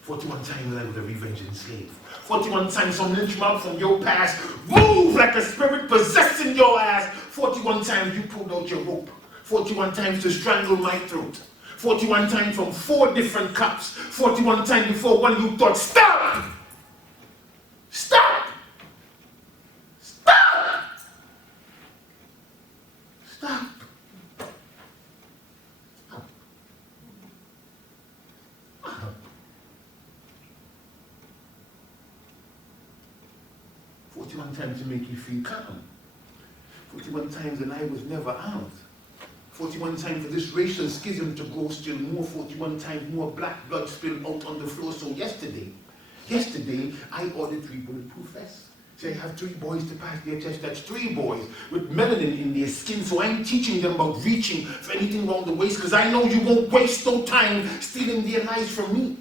41 times I was a revenging slave. 41 times some lynch mob from your past move like a spirit possessing your ass. 41 times you pulled out your rope. 41 times to strangle my throat. 41 times from 4 different cops. 41 times before one you thought, stop! Stop! Stop! Stop! Stop. 41 times to make you feel calm. 41 times and I was never out. 41 times for this racial schism to grow still more. 41 times more black blood spilled out on the floor. So yesterday, I ordered 3 bulletproof vests. So I have 3 boys to pass their test. That's 3 boys with melanin in their skin. So I'm teaching them about reaching for anything around the waist, because I know you won't waste no time stealing their lives from me.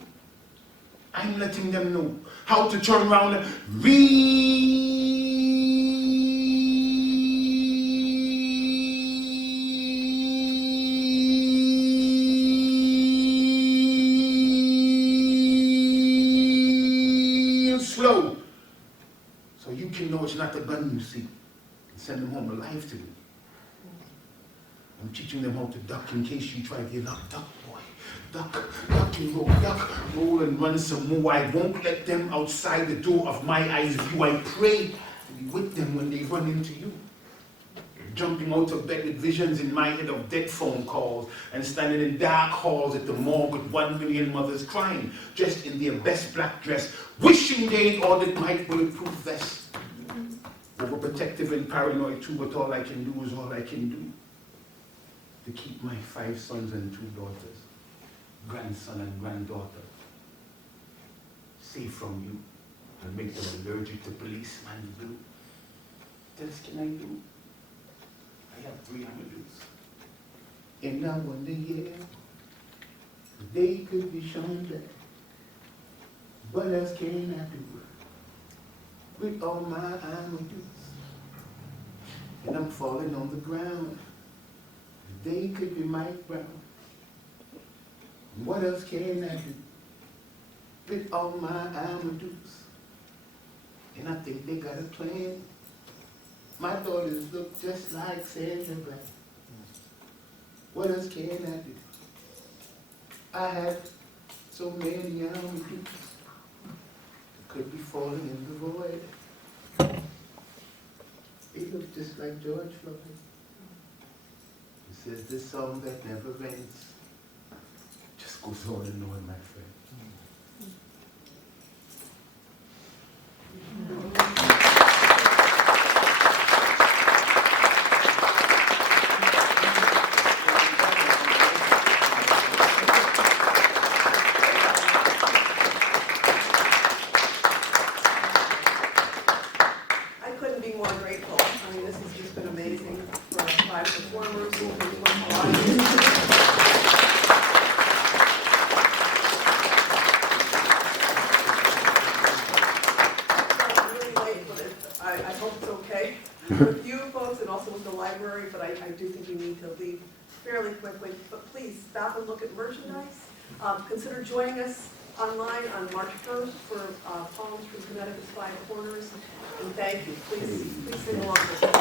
I'm letting them know how to turn around and slow, so you can know it's not the gun you see, and send them home alive to you. I'm teaching them how to duck in case you try to get up. Duck, boy. Duck, duck and roll and run some more. I won't let them outside the door of my eyes view. I pray to be with them when they run into you. Jumping out of bed with visions in my head of dead phone calls and standing in dark halls at the morgue with 1 million mothers crying, dressed in their best black dress, wishing they'd ordered my bulletproof vest. Overprotective and paranoid too, but all I can do is all I can do to keep my 5 sons and 2 daughters, grandson and granddaughter, safe from you and make them allergic to policeman blue. What else can I do? I have 3 amateurs. And I wonder, yeah, they could be shown that. What else can I do with all my amateurs? And I'm falling on the ground. They could be Mike Brown. What else can I do with all my amateurs? And I think they got a plan. My daughters look just like Sandra Brown. What else can I do? I have so many amateurs that could be falling in the void. They look just like George Floyd. He says this song that never ends just goes on and on, my friend. I couldn't be more grateful. I mean, this has just been amazing for our 5 performers. Who have been really late, but I hope it's okay with you folks and also with the library, but I do think we need to leave fairly quickly. But please stop and look at merchandise. Consider joining us online on March 1st for poems from Connecticut's 5 corners. And thank you. Please sing along with us.